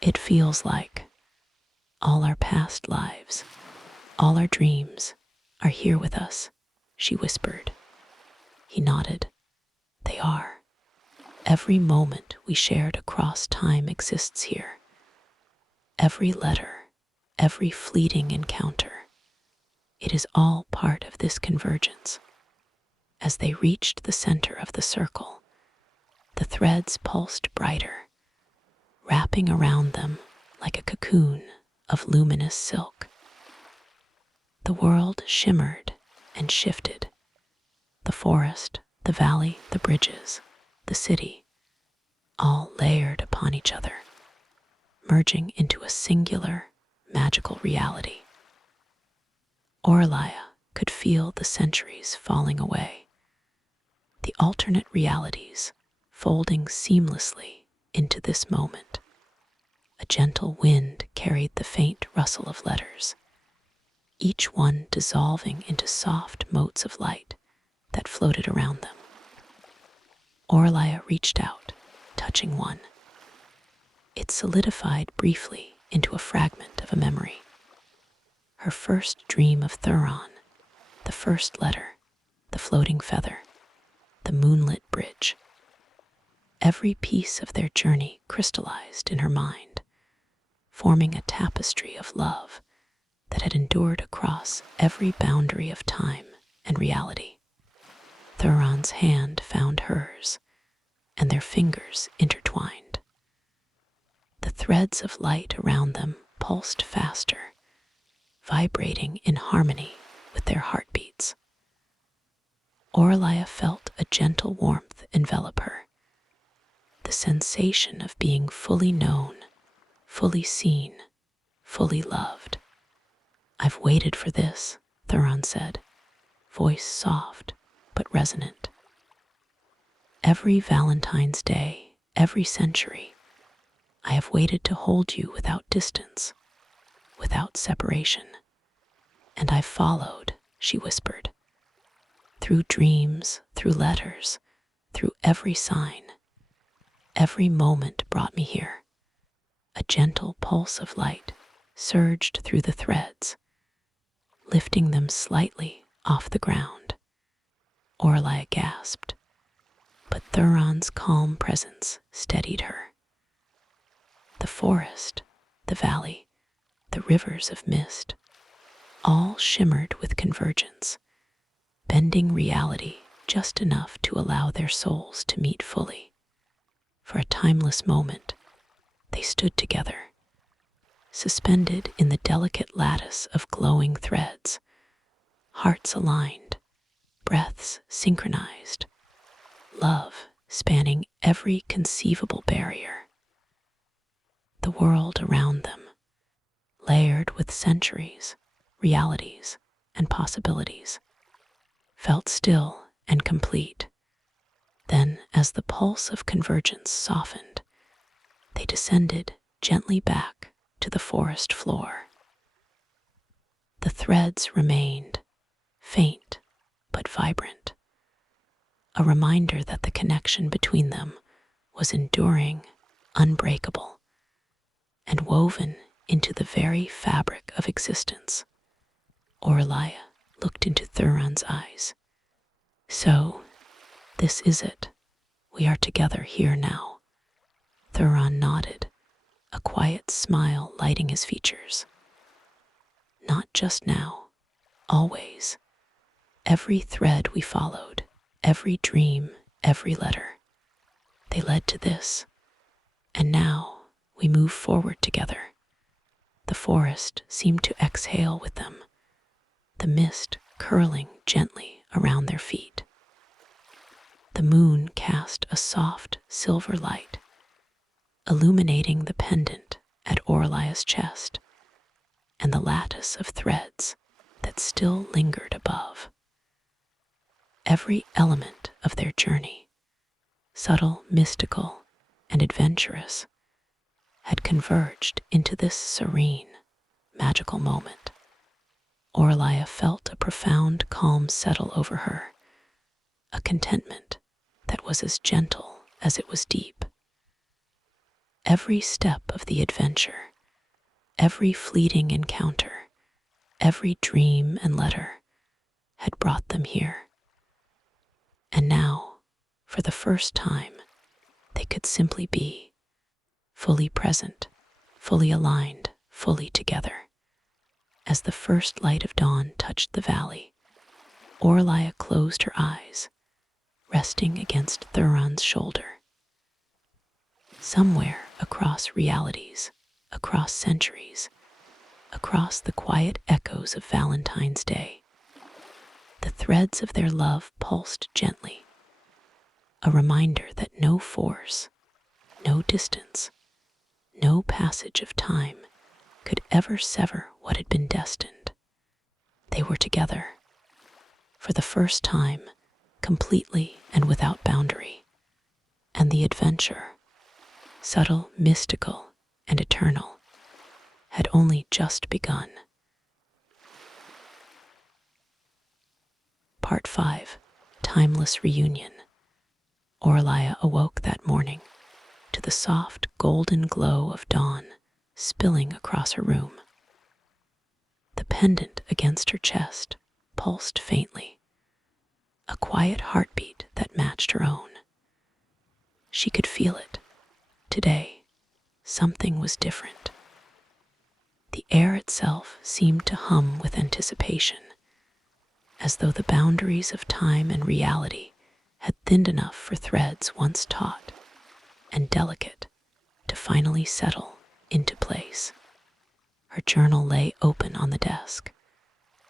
It feels like all our past lives, all our dreams are here with us, she whispered. He nodded. They are. Every moment we shared across time exists here. Every letter, every fleeting encounter. It is all part of this convergence. As they reached the center of the circle, the threads pulsed brighter, wrapping around them like a cocoon of luminous silk. The world shimmered and shifted. The forest, the valley, the bridges, the city, all layered upon each other, merging into a singular, magical reality. Orlia could feel the centuries falling away, the alternate realities folding seamlessly into this moment. A gentle wind carried the faint rustle of letters, each one dissolving into soft motes of light that floated around them. Orlia reached out, touching one. It solidified briefly into a fragment of a memory. Her first dream of Thuron, the first letter, the floating feather, the moonlit bridge. Every piece of their journey crystallized in her mind, forming a tapestry of love that had endured across every boundary of time and reality. Thuron's hand found hers, and their fingers intertwined. The threads of light around them pulsed faster, vibrating in harmony with their heartbeats. Orlia felt a gentle warmth envelop her, the sensation of being fully known, fully seen, fully loved. I've waited for this, Thuron said, voice soft but resonant. Every Valentine's Day, every century, I have waited to hold you without distance, without separation. And I followed, she whispered, through dreams, through letters, through every sign. Every moment brought me here. A gentle pulse of light surged through the threads, lifting them slightly off the ground. Orlia gasped, but Thuron's calm presence steadied her. The forest, the valley, the rivers of mist, all shimmered with convergence, bending reality just enough to allow their souls to meet fully. For a timeless moment, they stood together, suspended in the delicate lattice of glowing threads, hearts aligned, breaths synchronized, love spanning every conceivable barrier. The world around them, layered with centuries, realities, and possibilities, felt still and complete. Then, as the pulse of convergence softened, they descended gently back to the forest floor. The threads remained, faint but vibrant, a reminder that the connection between them was enduring, unbreakable, and woven into the very fabric of existence. Orlia looked into Thuron's eyes. So, this is it. We are together here now. Thuron nodded, a quiet that smile lighting his features. Not just now, always. Every thread we followed, every dream, every letter, they led to this. And now we move forward together. The forest seemed to exhale with them, the mist curling gently around their feet. The moon cast a soft silver light, illuminating the pendant at Orlia's chest and the lattice of threads that still lingered above. Every element of their journey, subtle, mystical, and adventurous, had converged into this serene, magical moment. Orlia felt a profound calm settle over her, a contentment that was as gentle as it was deep. Every step of the adventure, every fleeting encounter, every dream and letter had brought them here. And now, for the first time, they could simply be, fully present, fully aligned, fully together. As the first light of dawn touched the valley, Orlia closed her eyes, resting against Thuron's shoulder. Somewhere across realities, across centuries, across the quiet echoes of Valentine's Day, the threads of their love pulsed gently, a reminder that no force, no distance, no passage of time could ever sever what had been destined. They were together, for the first time, completely and without boundary, and the adventure, subtle, mystical, and eternal, had only just begun. Part 5. Timeless Reunion. Orlia awoke that morning to the soft golden glow of dawn spilling across her room. The pendant against her chest pulsed faintly, a quiet heartbeat that matched her own. She could feel it. Today, something was different. The air itself seemed to hum with anticipation, as though the boundaries of time and reality had thinned enough for threads once taut and delicate to finally settle into place. Her journal lay open on the desk,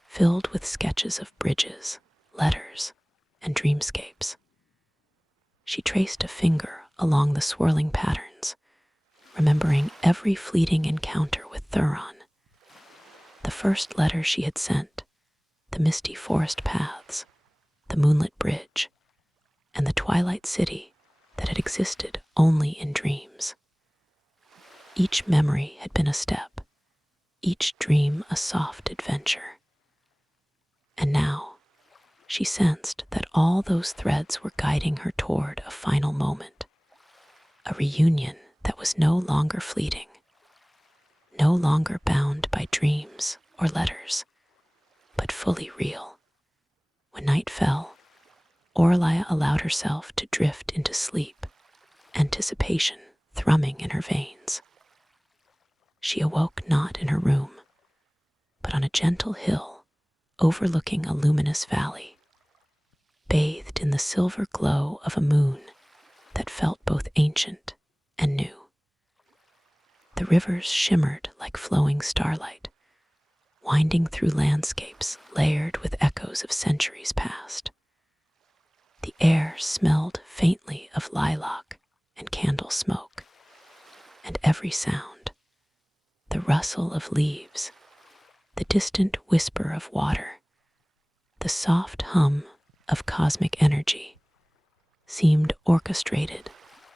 filled with sketches of bridges, letters, and dreamscapes. She traced a finger along the swirling patterns, remembering every fleeting encounter with Thuron. The first letter she had sent, the misty forest paths, the moonlit bridge, and the twilight city that had existed only in dreams. Each memory had been a step, each dream a soft adventure. And now, she sensed that all those threads were guiding her toward a final moment, a reunion that was no longer fleeting, no longer bound by dreams or letters, but fully real. When night fell, Orlia allowed herself to drift into sleep, anticipation thrumming in her veins. She awoke not in her room, but on a gentle hill overlooking a luminous valley, bathed in the silver glow of a moon that felt both ancient and new. The rivers shimmered like flowing starlight, winding through landscapes layered with echoes of centuries past. The air smelled faintly of lilac and candle smoke, and every sound, the rustle of leaves, the distant whisper of water, the soft hum of cosmic energy, seemed orchestrated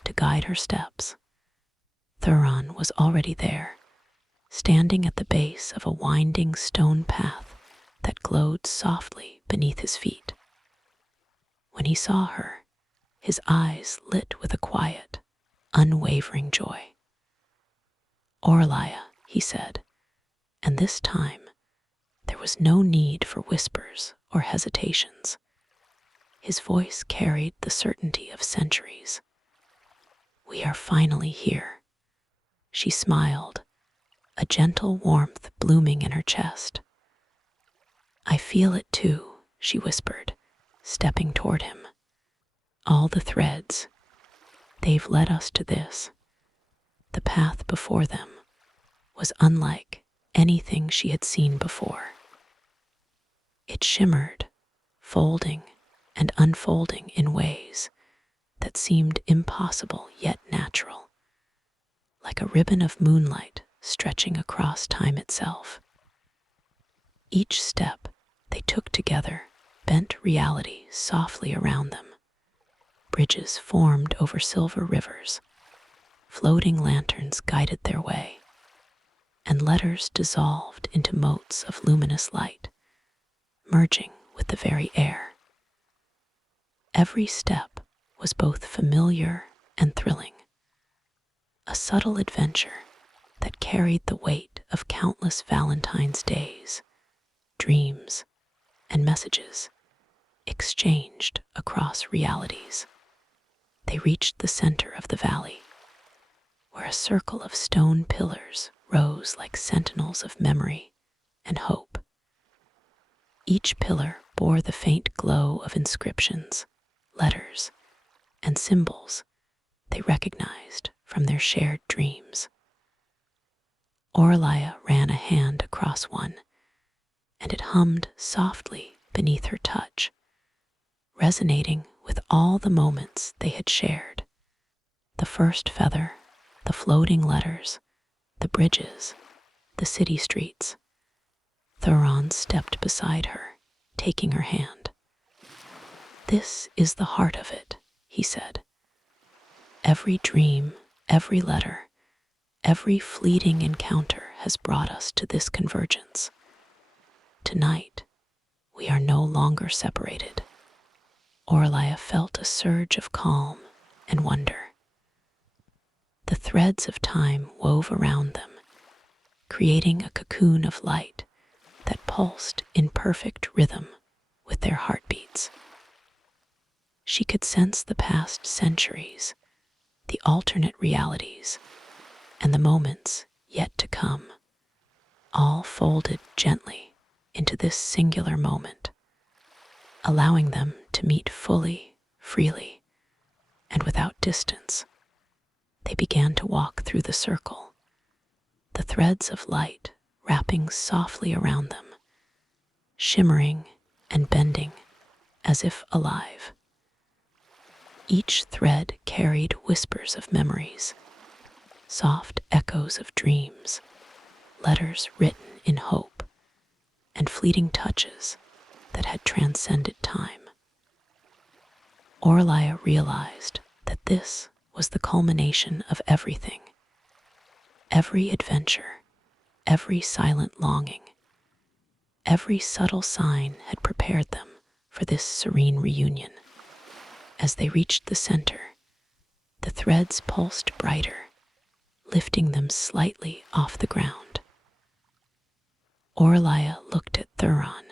to guide her steps. Thuron was already there, standing at the base of a winding stone path that glowed softly beneath his feet. When he saw her, his eyes lit with a quiet, unwavering joy. "Orlia," he said, and this time there was no need for whispers or hesitations. His voice carried the certainty of centuries. "We are finally here." She smiled, a gentle warmth blooming in her chest. "I feel it too," she whispered, stepping toward him. "All the threads, they've led us to this." The path before them was unlike anything she had seen before. It shimmered, folding and unfolding in ways that seemed impossible yet natural, like a ribbon of moonlight stretching across time itself. Each step they took together bent reality softly around them. Bridges formed over silver rivers, floating lanterns guided their way, and letters dissolved into motes of luminous light, merging with the very air. Every step was both familiar and thrilling, a subtle adventure that carried the weight of countless Valentine's days, dreams, and messages exchanged across realities. They reached the center of the valley, where a circle of stone pillars rose like sentinels of memory and hope. Each pillar bore the faint glow of inscriptions, letters, and symbols they recognized from their shared dreams. Oralia ran a hand across one, and it hummed softly beneath her touch, resonating with all the moments they had shared. The first feather, the floating letters, the bridges, the city streets. Thuron stepped beside her, taking her hand. "This is the heart of it," he said. "Every dream, every letter, every fleeting encounter has brought us to this convergence. Tonight, we are no longer separated." Oralia felt a surge of calm and wonder. The threads of time wove around them, creating a cocoon of light that pulsed in perfect rhythm with their heartbeats. She could sense the past centuries, the alternate realities, and the moments yet to come, all folded gently into this singular moment, allowing them to meet fully, freely, and without distance. They began to walk through the circle, the threads of light wrapping softly around them, shimmering and bending as if alive. Each thread carried whispers of memories, soft echoes of dreams, letters written in hope, and fleeting touches that had transcended time. Oralia realized that this was the culmination of everything. Every adventure, every silent longing, every subtle sign had prepared them for this serene reunion. As they reached the center, the threads pulsed brighter, lifting them slightly off the ground. Oralia looked at Thuron,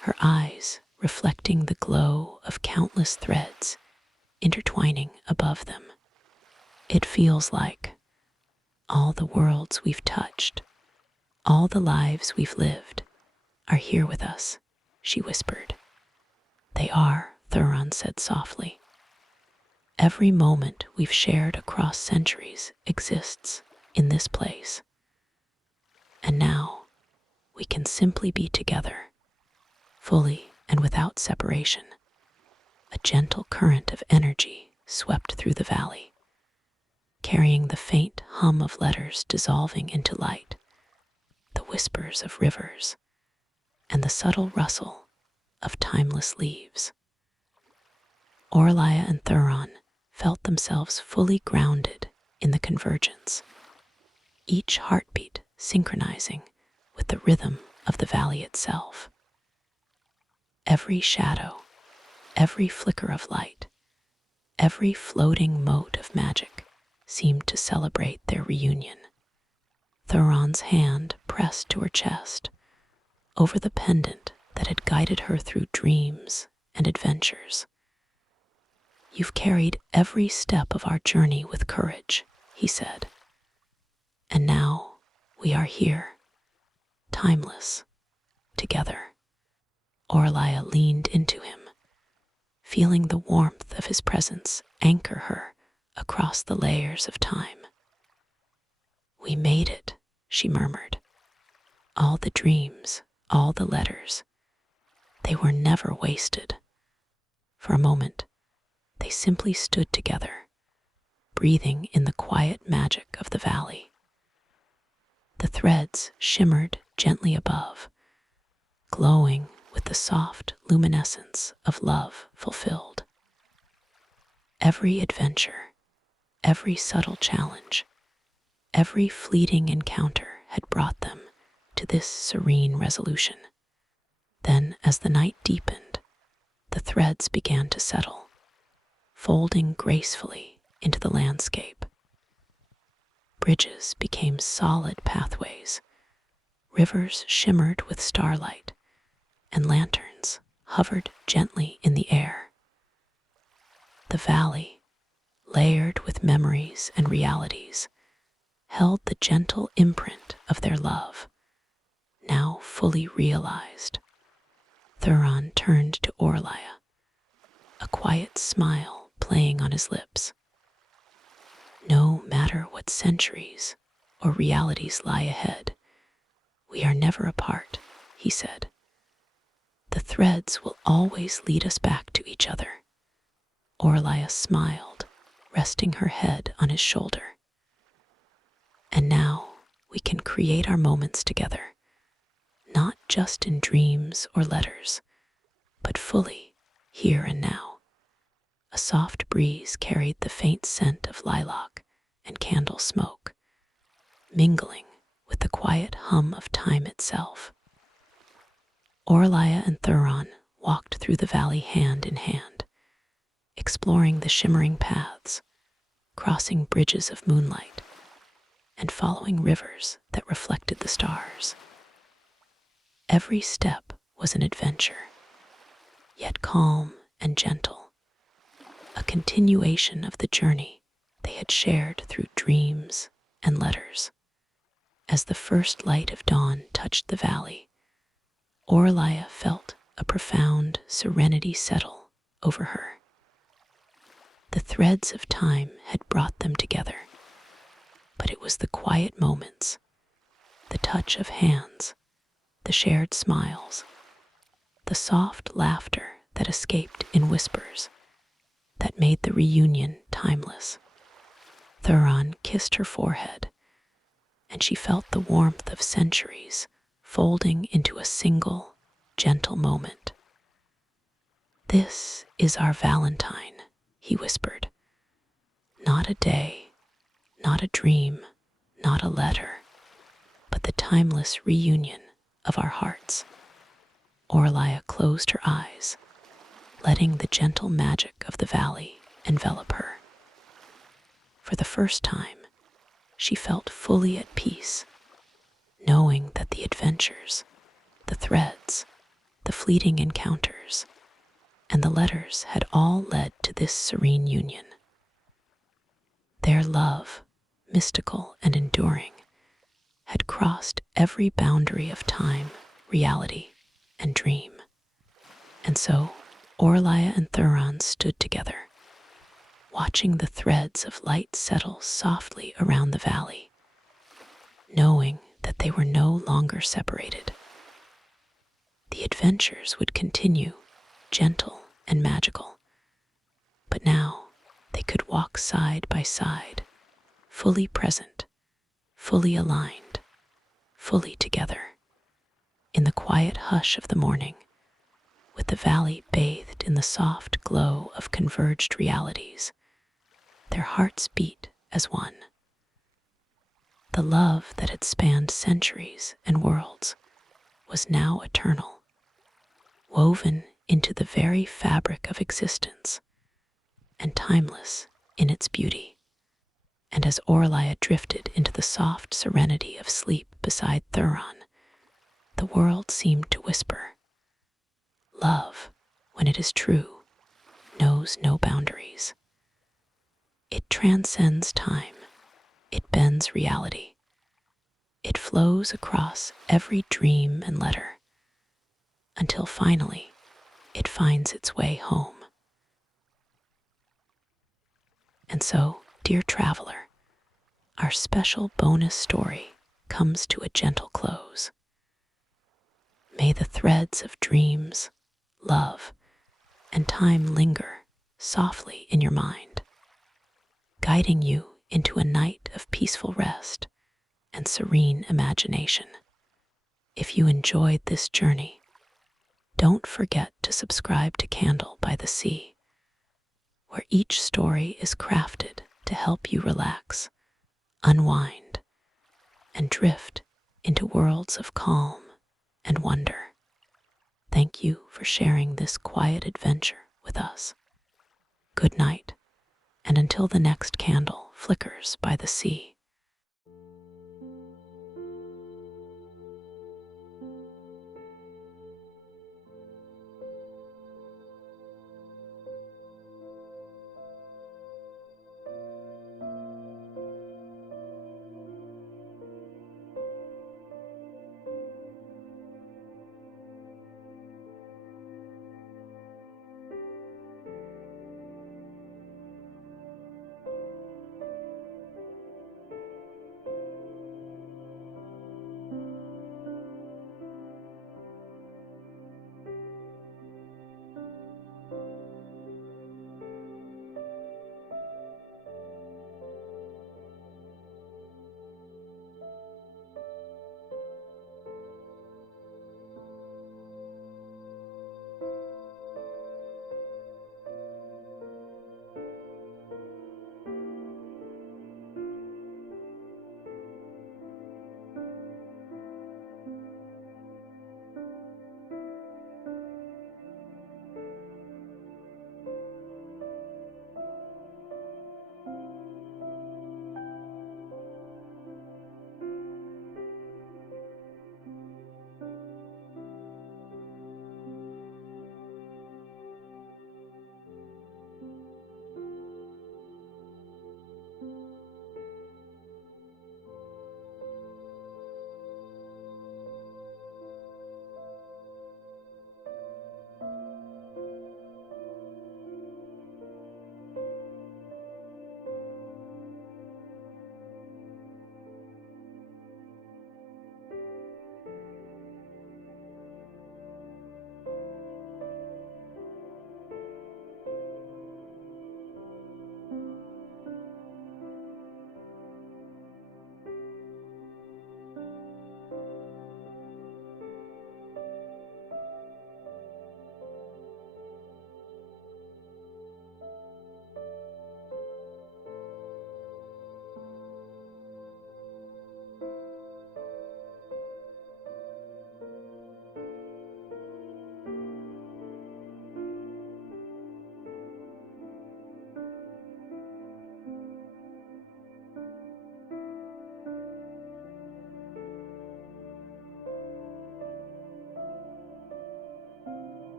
her eyes reflecting the glow of countless threads intertwining above them. "It feels like all the worlds we've touched, all the lives we've lived, are here with us," she whispered. "They are," Thuron said softly. "Every moment we've shared across centuries exists in this place. And now we can simply be together, fully and without separation." A gentle current of energy swept through the valley, carrying the faint hum of letters dissolving into light, the whispers of rivers, and the subtle rustle of timeless leaves. Oralia and Thuron felt themselves fully grounded in the convergence, each heartbeat synchronizing with the rhythm of the valley itself. Every shadow, every flicker of light, every floating mote of magic seemed to celebrate their reunion. Thuron's hand pressed to her chest, over the pendant that had guided her through dreams and adventures. "You've carried every step of our journey with courage," he said. "And now We are here, timeless, together. Orlia leaned into him, feeling the warmth of his presence anchor her across the layers of time. We made it, she murmured. All the dreams, all the letters, they were never wasted. For a moment, they simply stood together, breathing in the quiet magic of the valley. The threads shimmered gently above, glowing with the soft luminescence of love fulfilled. Every adventure, every subtle challenge, every fleeting encounter had brought them to this serene resolution. Then, as the night deepened, the threads began to settle, folding gracefully into the landscape. Bridges became solid pathways, rivers shimmered with starlight, and lanterns hovered gently in the air. The valley, layered with memories and realities, held the gentle imprint of their love, now fully realized. Thuron turned to Orlia, a quiet smile playing on his lips. No matter what centuries or realities lie ahead, we are never apart, he said. The threads will always lead us back to each other. Orlia smiled, resting her head on his shoulder. And now we can create our moments together, not just in dreams or letters, but fully here and now. A soft breeze carried the faint scent of lilac and candle smoke, mingling with the quiet hum of time itself. Orlia and Thuron walked through the valley hand in hand, exploring the shimmering paths, crossing bridges of moonlight, and following rivers that reflected the stars. Every step was an adventure, yet calm and gentle, a continuation of the journey they had shared through dreams and letters. As the first light of dawn touched the valley, Orlia felt a profound serenity settle over her. The threads of time had brought them together, but it was the quiet moments, the touch of hands, the shared smiles, the soft laughter that escaped in whispers, that made the reunion timeless. Thuron kissed her forehead, and she felt the warmth of centuries folding into a single, gentle moment. "This is our Valentine," he whispered. "Not a day, not a dream, not a letter, but the timeless reunion of our hearts." Orlia closed her eyes, letting the gentle magic of the valley envelop her. For the first time, she felt fully at peace, knowing that the adventures, the threads, the fleeting encounters, and the letters had all led to this serene union. Their love, mystical and enduring, had crossed every boundary of time, reality, and dream. And so, Orlia and Thuron stood together, watching the threads of light settle softly around the valley, knowing that they were no longer separated. The adventures would continue, gentle and magical, but now they could walk side by side, fully present, fully aligned, fully together. In the quiet hush of the morning, with the valley bathed in the soft glow of converged realities, their hearts beat as one. The love that had spanned centuries and worlds was now eternal, woven into the very fabric of existence, and timeless in its beauty. And as Orlia drifted into the soft serenity of sleep beside Thuron, the world seemed to whisper, "Love, when it is true, knows no boundaries. It transcends time, it bends reality, It flows across every dream and letter until finally it finds its way home. And so, dear traveler, our special bonus story comes to a gentle close. May the threads of dreams, love, and time linger softly in your mind, guiding you into a night of peaceful rest and serene imagination. If you enjoyed this journey, don't forget to subscribe to Candle by the Sea, where each story is crafted to help you relax, unwind, and drift into worlds of calm and wonder. Thank you for sharing this quiet adventure with us. Good night, and until the next candle flickers by the sea.